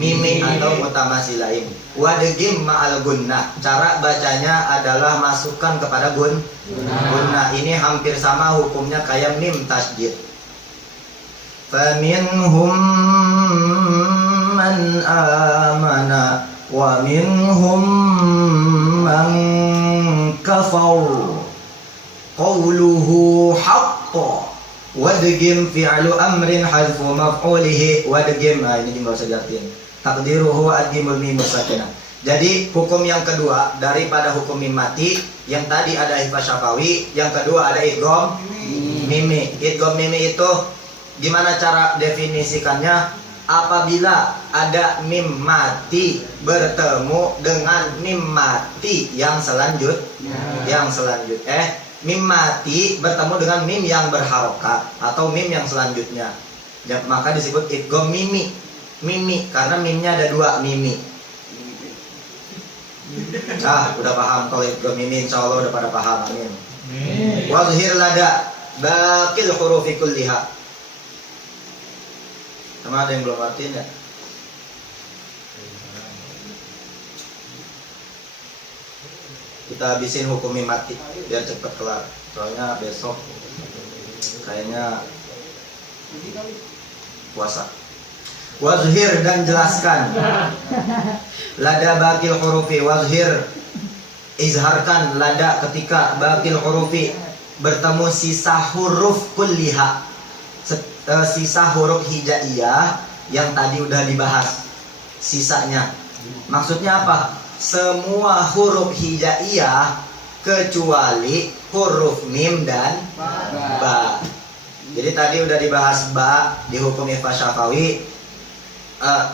mimi atau mutamasilain. Wadgim ma'al gunnah, cara bacanya adalah masukkan kepada gunnah. Ini hampir sama hukumnya kayak mim tasjid. Faminhum man amana wa minhum man kafar qawluhu haqqo. Wadgim fi'lu amrin hadfu maf'ulihi. Wadgim, nah ini juga usah diartiin. Takdiruhu adgimul mim sakinah. Jadi hukum yang kedua daripada hukum mim mati, yang tadi ada ikhfa syafawi, yang kedua ada idgham mimi. Idgham mimi itu gimana cara definisikannya? Apabila ada mim mati bertemu dengan mim mati yang selanjutnya, mim mati bertemu dengan mim yang berharokat atau mim yang selanjutnya, ya, maka disebut idgham mimi karena mimnya ada 2 mimi. Udah paham kalau idgham mimi, insyaallah udah pada paham. Amin. Wazhir lada baqil hurufi kulliha. Sama ada yang belum artiin ya? Kita habisin hukum mim mati biar cepet kelar. Soalnya besok kayaknya puasa. Wazhir, dan jelaskan. Lada bakil hurufi, wazhir, izharkan lada ketika bakil hurufi bertemu sisa huruf kulliha, sisa huruf hijaiyah yang tadi udah dibahas sisanya. Maksudnya apa? Semua huruf hijaiyah kecuali huruf mim dan ba. Jadi tadi udah dibahas ba di hukum ikhfa syafawi,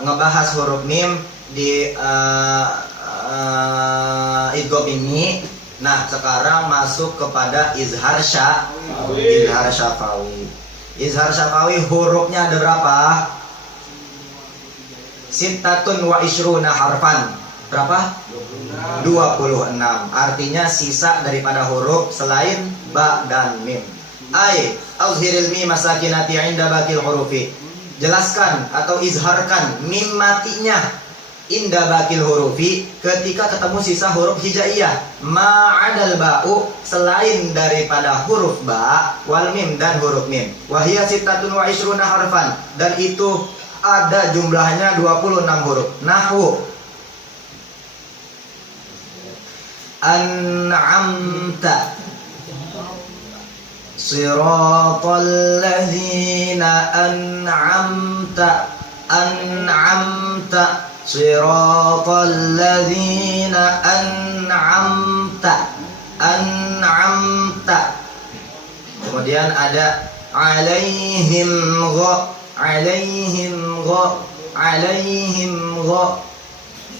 ngebahas huruf mim di idgham mimi. Nah, sekarang masuk kepada izhar syafawi. Izhar syafawi hurufnya ada berapa? Sittatun wa ishruna harfan. Berapa? 26. Artinya sisa daripada huruf selain ba dan mim. Ai azhiril mim masakinati inda bakil hurufi. Jelaskan atau izharkan mim matinya inda bakil hurufi ketika ketemu sisa huruf hijaiyah, ma'adal ba'u, selain daripada huruf ba, wal mim, dan huruf mim. Wahiyya sittatun wa ishruna harfan, dan itu ada jumlahnya 26 huruf. Nahwu an'amta siratal ladzina an'amta siratal ladzina an'amta. Kemudian ada alaihim gha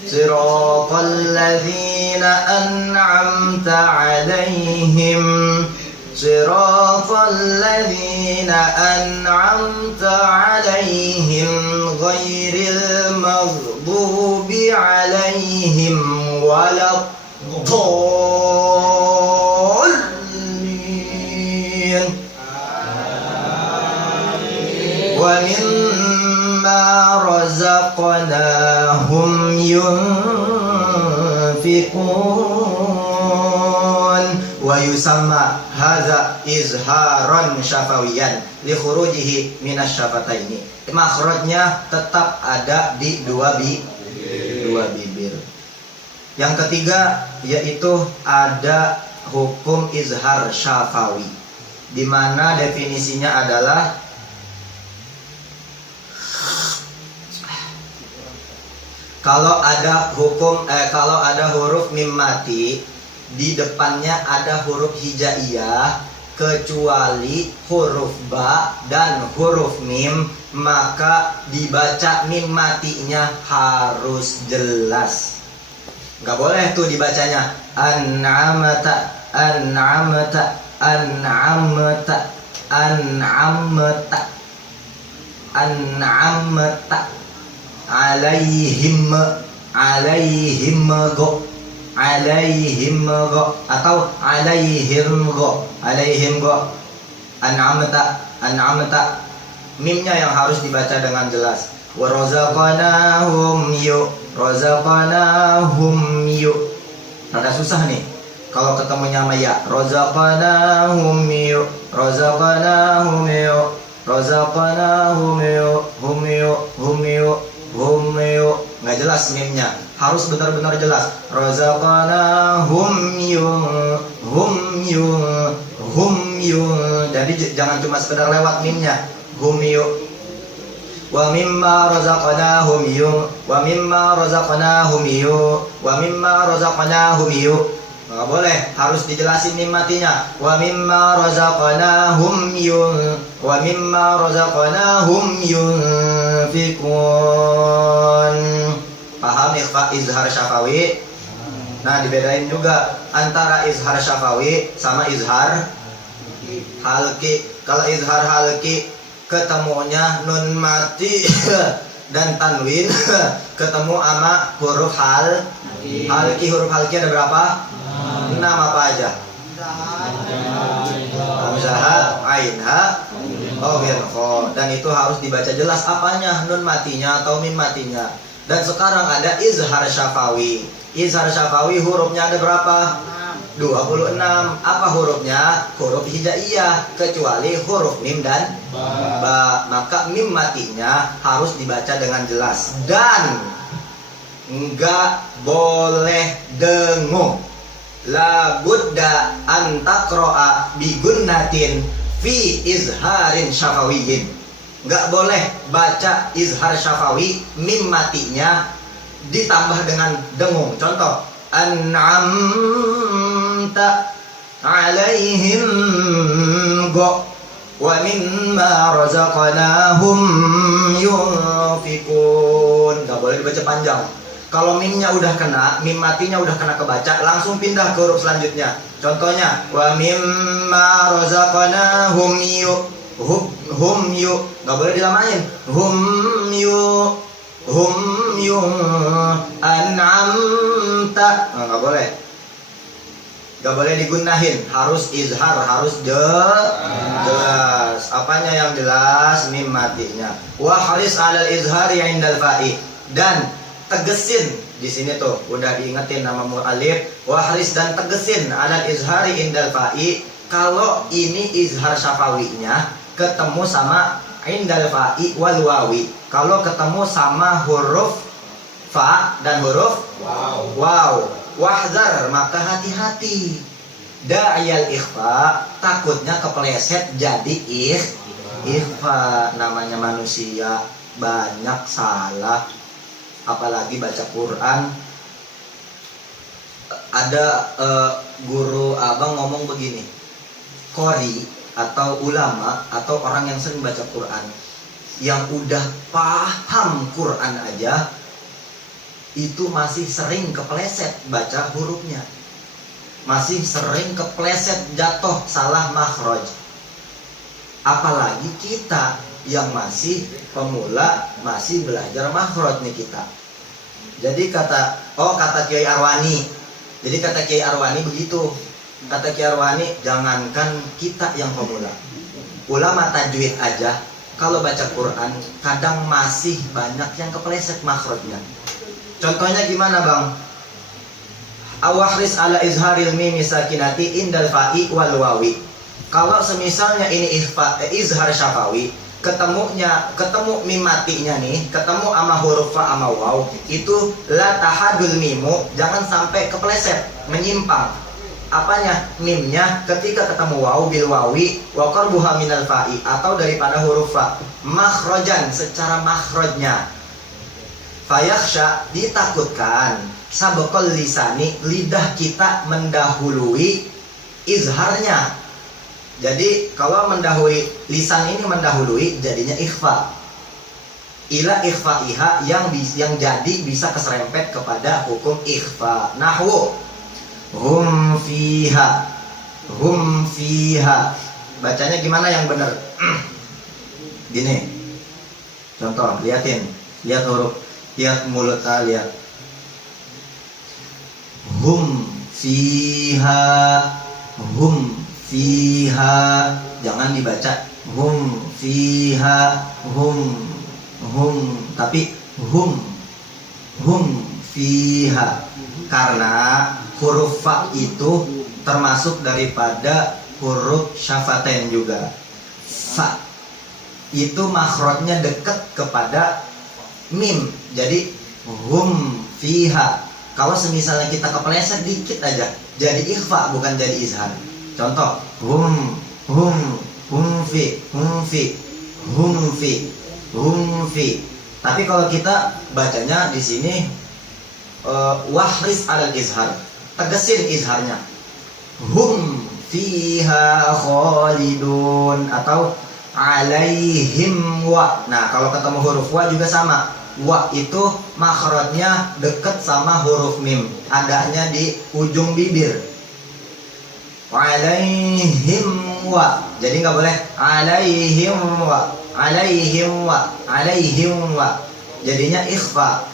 siratal ladzina an'amta alaihim siratal ladzina an'amta alaihim ghairil maghdubi alaihim waladdallin. mimma razaqnahum yunfiqun wa yusamma hadza izharan syafawiyan li khurujihi minas syafataini. Makhrajnya tetap ada di dua bibir. Yang ketiga yaitu ada hukum izhar syafawi, di mana definisinya adalah kalau ada huruf mim mati di depannya ada huruf hijaiyah kecuali huruf ba dan huruf mim, maka dibaca mim matinya harus jelas. Nggak boleh tuh dibacanya an'amata an'amata an'amata an'amata an'amata alaihim go atau alaihim go an'amata mimnya yang harus dibaca dengan jelas. Wa razaqnahum yu rada susah nih kalau ketemunya sama ya. Razaqnahum yu hum yu nggak jelas mimnya, harus benar-benar jelas. Razaqnahum hum yu jadi jangan cuma sekedar lewat mimnya. Hum yu wa mimma razaqnahum yu nggak boleh, harus dijelasin mim matinya. Wa mimma razaqnahum yunfiqun. Paham ikhfa izhar syafawi? Nah, dibedain juga antara izhar syafawi sama izhar halki. Kalau izhar halki ketemunya nun mati dan tanwin ketemu sama huruf halki. Huruf halki ada berapa? 6 apa aja? Hamzah, ain, ha, kho. Dan itu harus dibaca jelas apanya, nun matinya atau mim matinya. Dan sekarang ada izhar syafawi. Izhar syafawi hurufnya ada berapa? 26. Apa hurufnya? Huruf hijaiyah kecuali huruf mim dan ba. Maka mim matinya harus dibaca dengan jelas dan enggak boleh dengung. La budda an taqra'a bi gunnatin fi izharin syafawiyyin. Enggak boleh baca izhar syafawi mim matinya ditambah dengan dengung. Contoh, an'amta alaihim go wa mimma razaqnahum yunfiqun. Enggak boleh dibaca panjang. Kalau mimnya udah kena, mim matinya udah kena kebaca, langsung pindah ke huruf selanjutnya. Contohnya, wa mimma razaqnahum hum yu. Enggak boleh dilamain. Hum yu an'amta. Enggak boleh. Enggak boleh digunahin, harus izhar, harus jelas. Apanya yang jelas? Mim matinya. Wa haris 'alal izhari 'indal fa'i. Dan tegesin di sini tuh udah diingetin nama mu'alif. Wahris dan tegesin alal izhari indal fa'i. Kalau ini izhar syafawinya ketemu sama indal fa'i wal wawi. Kalau ketemu sama huruf fa dan huruf waw, wahzar, maka hati-hati. Da'iyal ikhfa, takutnya kepleset jadi ikhfa. Namanya manusia banyak salah, apalagi baca Quran. Ada guru abang ngomong begini, qori atau ulama atau orang yang sering baca Quran, yang udah paham Quran aja itu masih sering kepleset baca hurufnya, masih sering kepleset jatuh salah makhraj. Apalagi kita yang masih pemula, masih belajar makhraj nih kita. Jadi kata Kiai Arwani. Jadi kata Kiai Arwani begitu. Kata Kiai Arwani, jangankan kita yang pemula, ulama tajwid aja kalau baca Quran kadang masih banyak yang kepleset makhrajnya. Contohnya gimana bang? Awahris ala izharil mim sakinati indal fa'i wal wawi. Kalau semisalnya ini izhar syafawi, ketemu mim matinya nih, ketemu sama huruf fa sama waw, itu la tahadul mimu, jangan sampai kepleset, menyimpang. Apanya? Mimnya ketika ketemu waw bil wawi wa qarbuha minal fa'i, atau daripada huruf fa, makhrojan secara makhrajnya. Fayakhsha, ditakutkan, sabaqal lisani, lidah kita mendahului izharnya. Jadi kalau mendahului lisan ini mendahului jadinya ikhfa. Ila ikhfaiha, yang jadi bisa keserempet kepada hukum ikhfa. Nahwu hum fiha. Bacanya gimana yang benar? Gini. Contoh, lihat huruf, lihat mulut, lihat. Hum fiha, jangan dibaca hum fiha, tapi hum fiha, karena huruf fa itu termasuk daripada huruf syafatain juga. Fa itu makhrajnya dekat kepada mim, jadi hum fiha. Kalau semisalnya kita kepleset dikit aja, jadi ikhfa bukan jadi izhar. Contoh, hum fi. Tapi kalau kita bacanya di sini wahris alal izhar, tegesin izharnya. Hum fiha khalidun, atau alaihim wa. Nah, kalau ketemu huruf wa juga sama. Wa itu makhrajnya deket sama huruf mim, adanya di ujung bibir. Alaihim wa, jadi nggak boleh alaihim wa, jadinya ikhfa.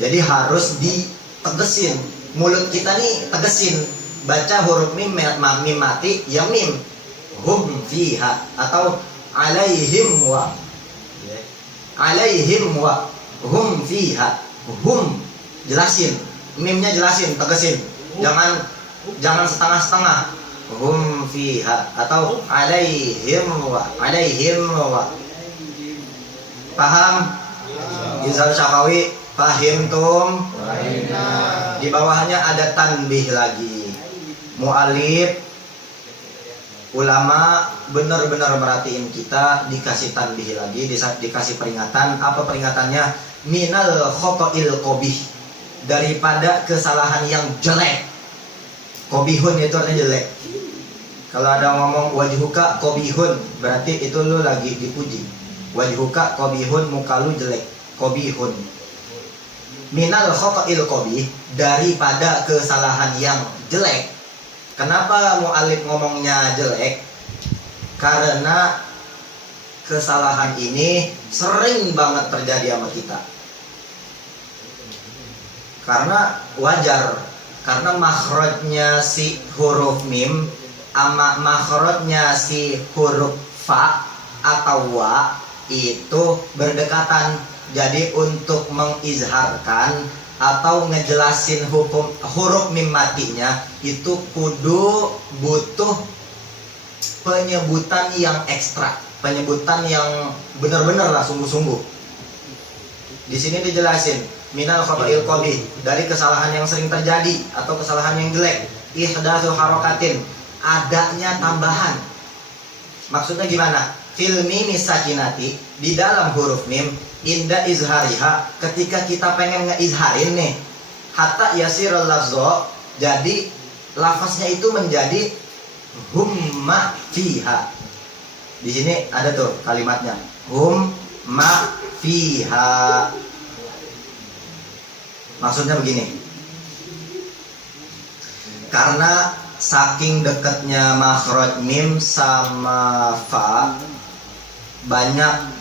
Jadi harus ditegesin, mulut kita nih tegesin, baca huruf mim mati ya mim, hum fiha, atau alaihim wa, hum fiha, hum jelasin, mimnya jelasin, tegesin, jangan setengah-setengah. Hum fiha atau alaihim wa. Paham? Izhar syafawi, fahimtum? Di bawahnya ada tanbih lagi. Mu'alif, ulama benar-benar merhatiin kita, dikasih tanbih lagi, dikasih peringatan. Apa peringatannya? Minal khotoil qobih, daripada kesalahan yang jelek. Qobihun itu artinya jelek. Kalau ada ngomong wajhuka qobihun, berarti itu lu lagi dipuji. Wajhuka qobihun, muka lu jelek. Qobihun. Minal khotoil qobih, daripada kesalahan yang jelek. Kenapa mu'alif ngomongnya jelek? Karena kesalahan ini sering banget terjadi sama kita. Karena wajar, karena makhrajnya si huruf mim sama makhrajnya si huruf fa atau wa itu berdekatan. Jadi untuk mengizharkan atau ngejelasin hukum huruf mim matinya itu kudu butuh penyebutan yang ekstra, penyebutan yang benar-benar lah, sungguh-sungguh. Di sini dijelasin minal khotoil qobih, dari kesalahan yang sering terjadi atau kesalahan yang jelek. Ihdatsu harokatin, adanya tambahan. Maksudnya gimana? Fil mim sakinati, di dalam huruf mim, inda izhariha, ketika kita pengen ngeizharin nih, hatta yasirul lafzo, jadi lafaznya itu menjadi humma fiha. Di sini ada tuh kalimatnya, humma fiha. Maksudnya begini, karena saking dekatnya makhraj mim sama fa, banyak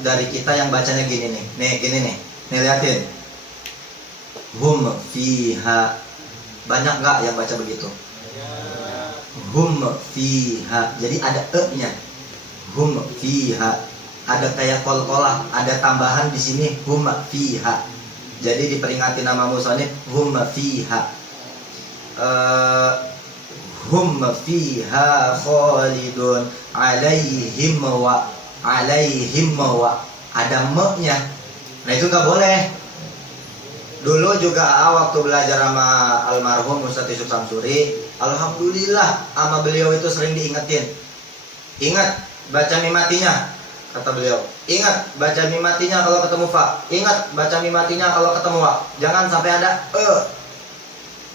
dari kita yang bacanya gini nih, gini nih, liatin, hum fiha. Banyak nggak yang baca begitu? Hum fiha, jadi ada e-nya. hum fiha. Ada kayak kol-kolah, ada tambahan di sini hum fiha. Jadi diperingati nama musannif hum fiha. Hum fiha khalidun alaihim wa ada me-nya. Nah itu nggak boleh. Dulu juga waktu belajar sama almarhum Ustaz Yusuf Samsuri, alhamdulillah sama beliau itu sering diingetin. Ingat baca mimatinya, kata beliau. Ingat baca mimatinya kalau ketemu fa. Ingat baca mimatinya kalau ketemu wa. Jangan sampai ada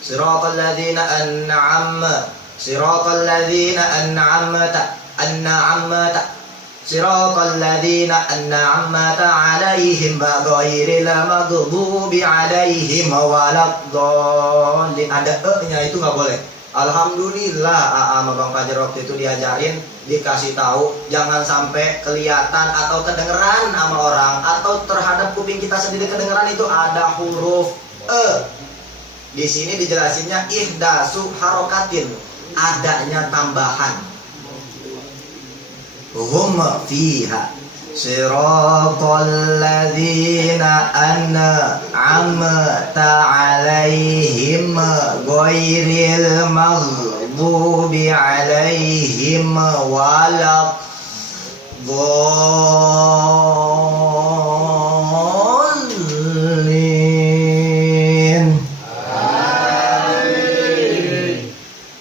Siratal ladzina an'amta. Siratal ladzina an'amta. Siratal ladzina an'amta 'alaihim ghairil maghdubi 'alaihim waladdallin. Ada nya itu nggak boleh. Alhamdulillah sama Bang Fajar waktu itu diajarin, dikasih tahu jangan sampai kelihatan atau kedengeran sama orang atau terhadap kuping kita sendiri kedengeran itu ada huruf Di sini dijelasinnya ihdasu harokatin, adanya tambahan. Hum fiha siratal ladzina an'amta 'alaihim ghairil maghdubi 'alaihim waladdallin.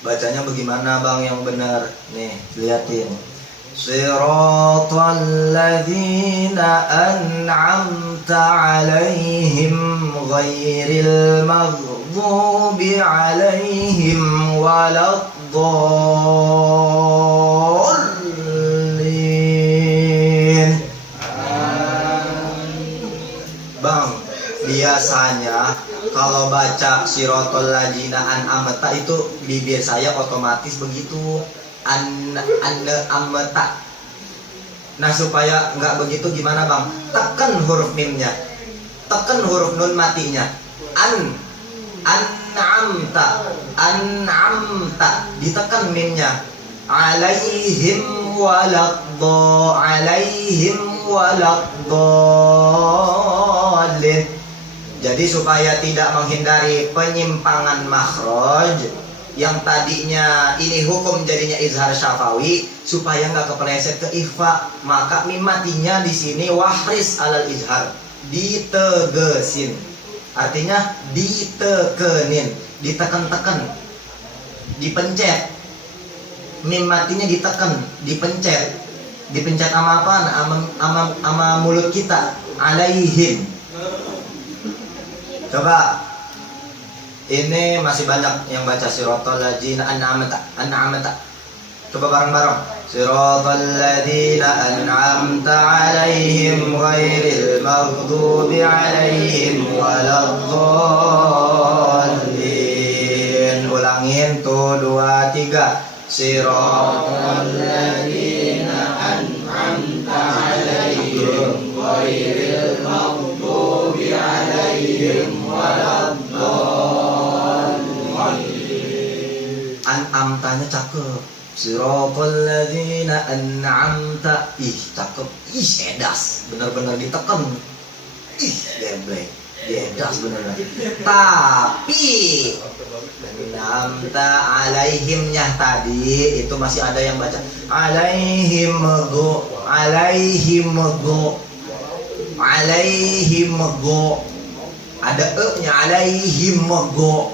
Bacanya bagaimana Bang yang benar? Nih, liatin. Siratal ladzina an'amta 'alaihim ghairil maghdubi 'alaihim waladdallin. Bang, biasanya kalau baca siratal ladzina an'amta itu bibir saya otomatis begitu. Amta. Nah supaya nggak begitu gimana Bang? Tekan huruf mimnya, tekan huruf nun matinya. An'amta, ditekan mimnya. Alaihim waladdallin. Jadi supaya tidak menghindari penyimpangan makhraj, yang tadinya ini hukum jadinya izhar syafawi, supaya nggak kepleset ke ikhfa, maka mimatinya di sini wahris alal izhar, ditegesin. Artinya ditekenin, ditekan-tekan, dipencet. Mimatinya ditekan, dipencet. Dipencet sama apa? Sama mulut kita. Alaihim. Coba. Ini masih banyak yang baca siratal ladzina an'amta. Coba bareng-bareng. Siratal ladzina an'amta 'alaihim ghairil maghdubi 'alaihim waladdallin. Ulangin tuh 2 3. Siratal ladzina an'amta 'alaihim ghairil maghdubi 'alaihim waladdallin. An'amtanya cakep. Siratal ladzina an'amta. Ih, cakep. Ih, edas. Benar-benar ditekan. Ih, geblek. Edas benar-benar. Tapi an'amta alaihimnya tadi itu masih ada yang baca alaihim go. Ada e-nya alaihim go.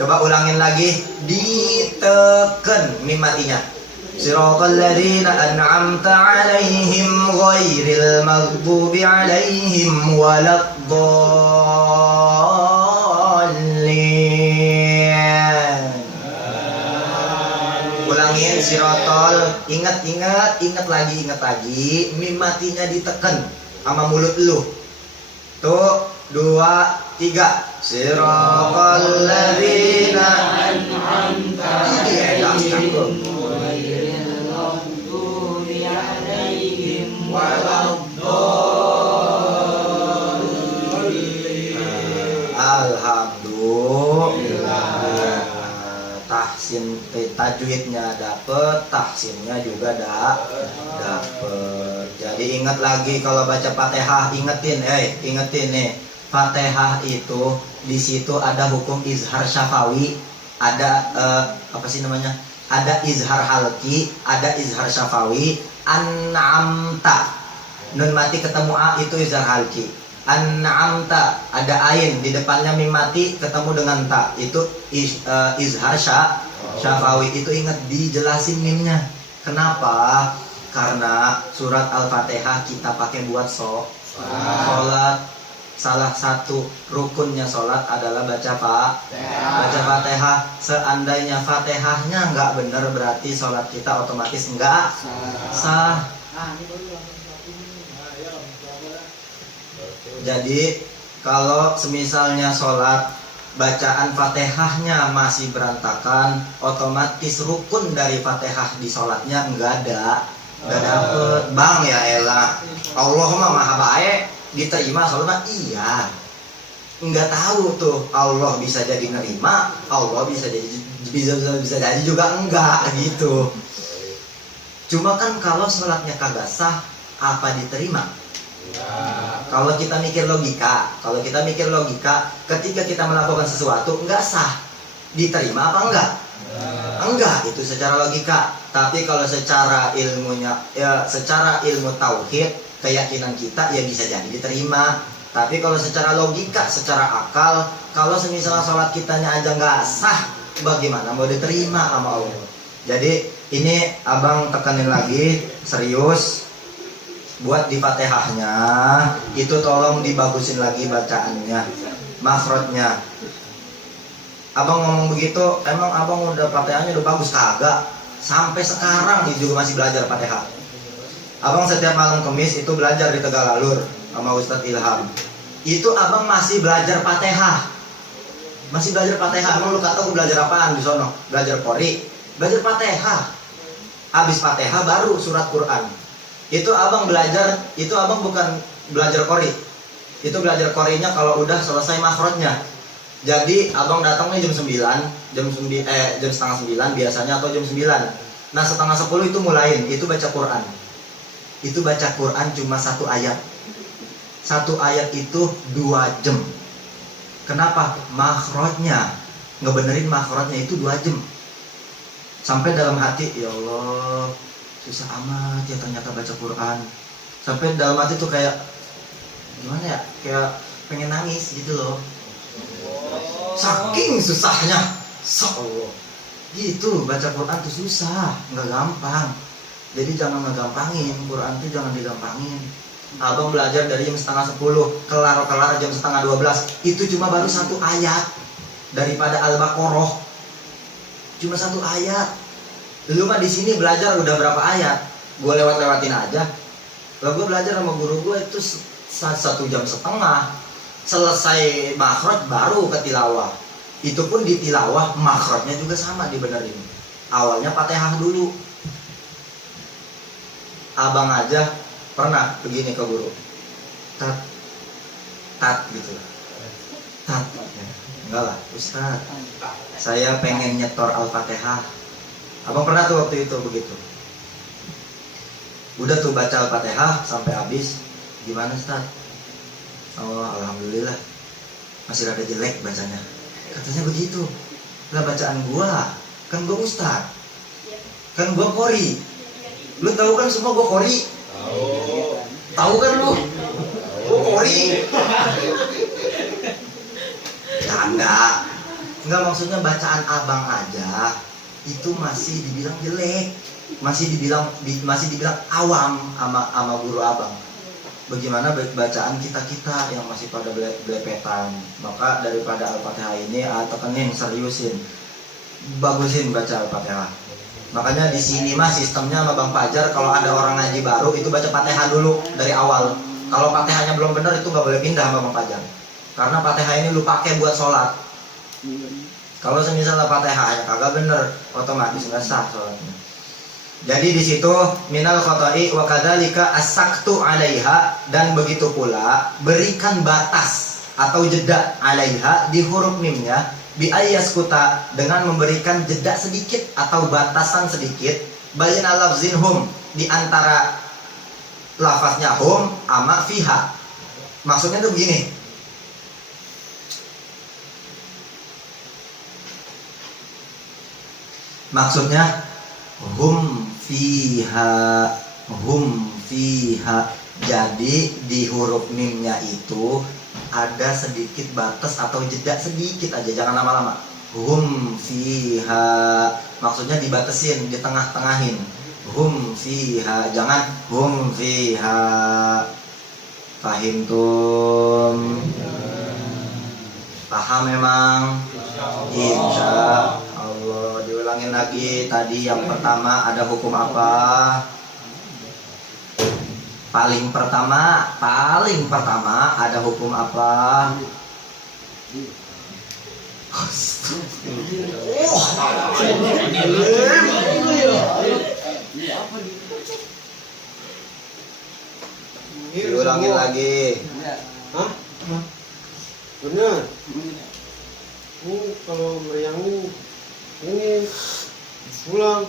Coba ulangin lagi, diteken mimatinya. Siratal ladzina an'amta 'alaihim ghairil maghdubi 'alaihim waladdallin. Ulangin siratal, ingat lagi, mimatinya diteken sama mulut lu. Tuh 2 3. Siratal ladzina an'amta 'alaihim ghairil maghdubi 'alaihim waladdallin. Alhamdulillah. Tahsin tajwidnya dapet, tahsinnya juga dapet. Jadi ingat lagi kalau baca Fatihah, ingetin nih, Fatihah itu di situ ada hukum izhar syafawi, ada apa sih namanya? Ada izhar halki, ada izhar syafawi. An'amta, nun mati ketemu a itu izhar halki. An'amta, ada ain di depannya mim mati ketemu dengan ta, itu izhar syafawi. Itu ingat dijelasin mimnya. Kenapa? Karena surat Al-Fatihah kita pakai buat sholat. Salah satu rukunnya sholat adalah baca Fatihah. Seandainya Fatihahnya nggak benar, berarti sholat kita otomatis nggak sah. Jadi kalau semisalnya sholat bacaan Fatihahnya masih berantakan, otomatis rukun dari Fatihah di sholatnya nggak dapet. Bang ya elah, Allahumma maha baik, diterima sholat iya. Nggak tahu tuh, Allah bisa jadi nerima, Allah bisa jadi juga enggak gitu. Cuma kan kalau sholatnya kagak sah, apa diterima? Kalau kita mikir logika, ketika kita melakukan sesuatu enggak sah, diterima apa enggak? Enggak, itu secara logika. Tapi kalau secara ilmunya, ya secara ilmu tauhid, keyakinan kita ya bisa jadi diterima. Tapi kalau secara logika, secara akal, kalau semisalnya sholat kitanya aja nggak sah, bagaimana mau diterima sama Allah? Jadi ini abang tekanin lagi, serius. Buat di Fatihahnya itu tolong dibagusin lagi bacaannya, makhrajnya. Abang ngomong begitu, emang abang udah Fatihahnya udah bagus kagak? Sampai sekarang juga masih belajar Fatihah. Abang setiap malam Kamis itu belajar di Tegalalur sama Ustadz Ilham. Itu abang masih belajar Fatihah. Masih belajar Fatihah. Emang lu kata gue belajar apaan di sono? Belajar Qori. Belajar Fatihah. Habis Fatihah baru surat Quran. Itu abang belajar, itu abang bukan belajar Qori. Itu belajar Qorinya kalau udah selesai makhrajnya. Jadi abang datangnya jam 9, jam setengah 9 biasanya, atau jam 9. Nah setengah 10 itu mulain, itu baca Quran. Itu baca Quran cuma satu ayat. Satu ayat itu 2 jam. Kenapa? Makhrajnya, ngebenerin makhrajnya itu 2 jam. Sampai dalam hati, ya Allah, susah amat ya ternyata baca Quran. Sampai dalam hati tuh kayak gimana ya, kayak pengen nangis gitu loh, saking susahnya. Allah gitu, baca Quran tuh susah, nggak gampang. Jadi jangan ngegampangin, Quran tuh jangan digampangin. Abang belajar dari jam setengah 10, kelar jam setengah 12. Itu cuma baru satu ayat daripada Al-Baqarah, cuma satu ayat. Lu mah di sini belajar udah berapa ayat? Gue lewatin aja. Kalau gue belajar sama guru gue itu 1,5 jam. Selesai makhraj baru ke tilawah. Itu pun di tilawah makhrajnya juga sama dibenerin. Awalnya Fatihah dulu. Abang aja pernah begini ke guru. Tat gitu. Tat. Enggak lah, Ustaz. Saya pengen nyetor Al-Fatihah. Abang pernah tuh waktu itu begitu. Udah tuh baca Al-Fatihah sampai habis. Gimana Ustaz? Oh alhamdulillah, masih rada jelek bacanya. Katanya begitu. Lah bacaan gua, kan gua Ustaz, kan gua Qori. Lu tahu kan semua gua Qori. Tahu kan lu? Gua Qori. Ya enggak, maksudnya bacaan abang aja itu masih dibilang jelek, masih dibilang awam sama guru abang. Bagaimana bacaan kita yang masih pada belepetan. Maka daripada Al-Fatihah ini tekenin, seriusin, bagusin baca Al-Fatihah. Makanya di sini mah sistemnya sama Bang Fajar, kalau ada orang ngaji baru itu baca Fatihah dulu dari awal. Kalau Fatihahnya belum benar itu nggak boleh pindah sama Bang Fajar, karena Fatihah ini lu pakai buat sholat. Kalau misalnya Fatihahnya kagak bener, otomatis nggak sah sholatnya. Jadi di situ minal khotai wa kadzalika as-saktu 'alaiha, dan begitu pula berikan batas atau jeda 'alaiha di huruf mimnya, bi ayyaskuta, dengan memberikan jeda sedikit atau batasan sedikit, baina lafzin hum, di antara lafaznya hum ama fiha. Maksudnya tuh begini. Maksudnya hum fiha, hum fiha. Jadi di huruf mimnya itu ada sedikit batas atau jeda sedikit aja, jangan lama-lama. Hum fiha, maksudnya dibatasin, di tengah-tengahin. Hum fiha, jangan hum fiha. Fahimtum? Paham memang? Insya Allah. Diulangin lagi. Tadi yang pertama ada hukum apa? Paling pertama ada hukum apa? Diulangin lagi. Hah? Bener. Kalau yang ini pulang.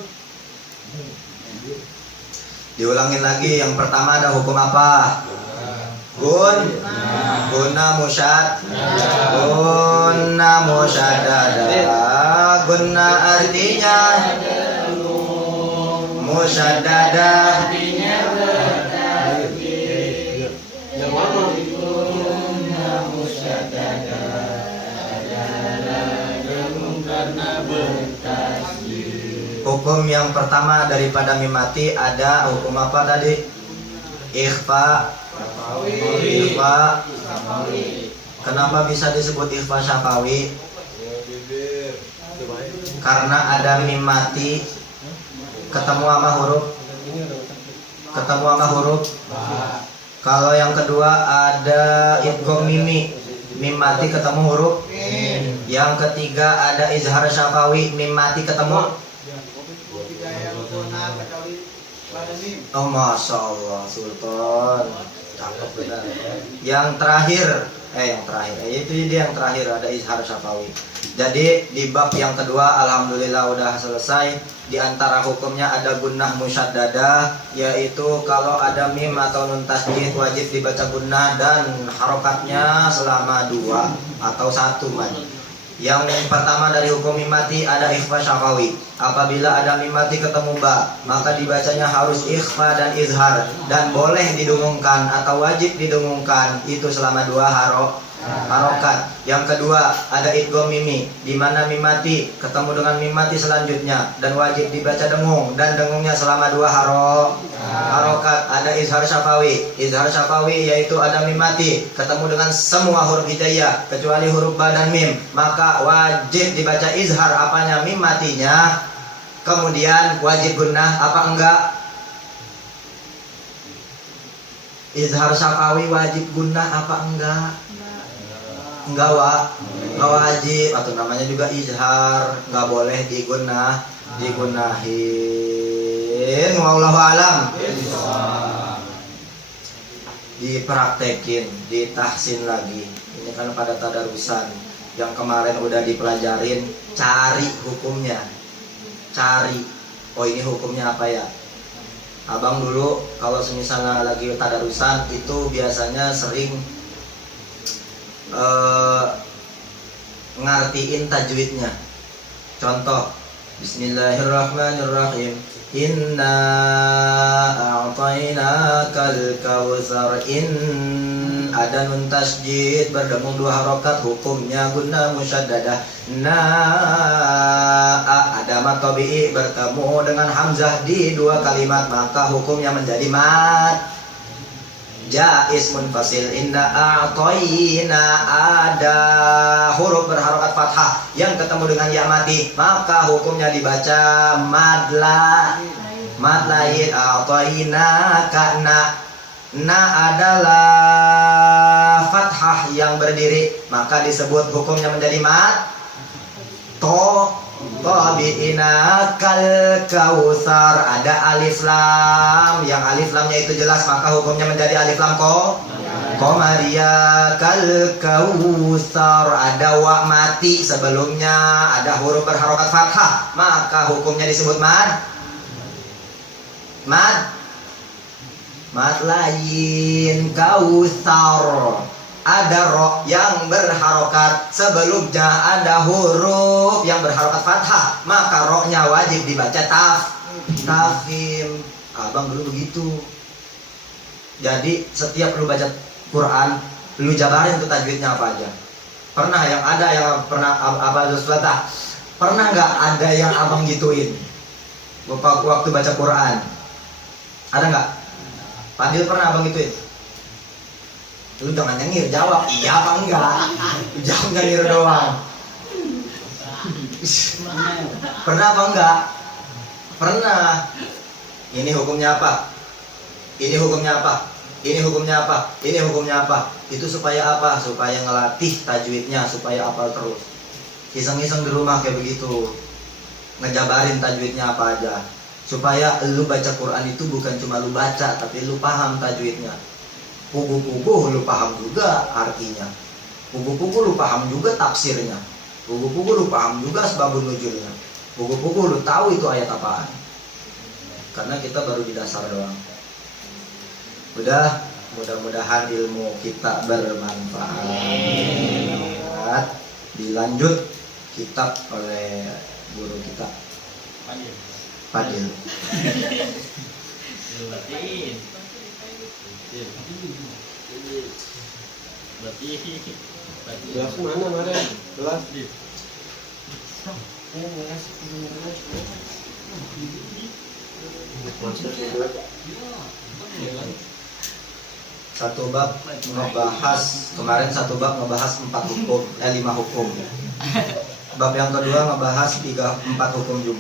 Diulangin lagi. Yang pertama ada hukum apa? Guna musyaddada. Guna artinya musyaddada. Yang mana? Hukum yang pertama daripada mimati ada hukum apa tadi? Ikhfa. Kenapa bisa disebut ikhfa syafawi? Karena ada mimati ketemu sama huruf. Kalau yang kedua ada idgham mimi, mimati ketemu huruf. Yang ketiga ada izhar syafawi, mimati ketemu. Oh, masya Allah, Sultan, cakep benar. Yang terakhir, itu dia yang terakhir ada izhar syafawi. Jadi di bab yang kedua, alhamdulillah udah selesai. Di antara hukumnya ada gunnah musyaddada, yaitu kalau ada mim atau nun tasydid wajib dibaca gunnah dan harokatnya selama 2 atau 1 man. Yang pertama dari hukum mimati ada ikhfa syafawi. Apabila ada mimati ketemu ba, maka dibacanya harus ikhfa dan izhar, dan boleh didengungkan atau wajib didengungkan itu selama 2 harokat. Yang kedua ada idgham mimi, di mana mimati ketemu dengan mimati selanjutnya dan wajib dibaca dengung, dan dengungnya selama 2 harokat. Ada izhar syafawi. Izhar syafawi yaitu ada mimati ketemu dengan semua huruf hijaiyah kecuali huruf ba dan mim, maka wajib dibaca izhar apanya, mimatinya. Kemudian wajib gunnah apa enggak? Izhar syafawi wajib gunnah apa enggak? Enggak wajib, atau namanya juga izhar, enggak boleh digunahin. Wallahu alam. Dipraktekin, ditahsin lagi. Ini kan pada tadarusan yang kemarin udah dipelajarin, cari hukumnya. Oh, ini hukumnya apa ya? Abang dulu kalau misalnya lagi tadarusan itu biasanya sering ngartiin tajwidnya. Contoh, Bismillahirrahmanirrahim. Inna a'tainakal kautsar. Ada nun tasydid berdengung 2 harokat, hukumnya gunnah musyaddadah. Ada mad tabi'i bertemu dengan hamzah di 2 kalimat, maka hukumnya menjadi mad jaiz munfasil. Inna a'tayna, ada huruf berharokat fathah yang ketemu dengan ya mati, maka hukumnya dibaca mad lain. A'tayna kana, na adalah fathah yang berdiri, maka disebut hukumnya menjadi mad tabi'ina kal kautsar. Ada alif lam, yang alif lamnya itu jelas, maka hukumnya menjadi alif lam Komaria kal kausar, ada wa mati sebelumnya, ada huruf berharokat fathah, maka hukumnya disebut mad. Mad lain. Kausar, ada ro yang berharokat sebelumnya, ada huruf yang berharokat fathah, maka ro-nya wajib dibaca tafkhim. Abang dulu begitu. Jadi setiap lu baca Quran, lu jabarin tuh tajwidnya apa aja. Pernah pernah nggak ada yang abang gituin waktu baca Quran? Ada nggak? Padil pernah abang gituin? Lu jangan nyengir, jawab iya apa enggak. Jangan nyengir doang. Pernah apa enggak? Pernah. Ini hukumnya apa? Ini hukumnya apa? Ini hukumnya apa? Ini hukumnya apa? Itu supaya apa? Supaya ngelatih tajwidnya, supaya hafal terus. Iseng-iseng di rumah kayak begitu, ngejabarin tajwidnya apa aja, supaya lu baca Quran itu bukan cuma lu baca, tapi lu paham tajwidnya. Puguh-puguh lu paham juga artinya. Puguh-puguh lu paham juga tafsirnya. Puguh-puguh lu paham juga sebabun nuzulnya. Puguh-puguh lu tahu itu ayat apaan. Karena kita baru di dasar doang. Udah, mudah-mudahan ilmu kita bermanfaat. Dilanjut kitab oleh guru kita Padil. Gelas mana kemarin? Gelas. Satu bab ngebahas, kemarin satu bab ngebahas 5 hukum. Bab yang kedua ngebahas 4 hukum juga.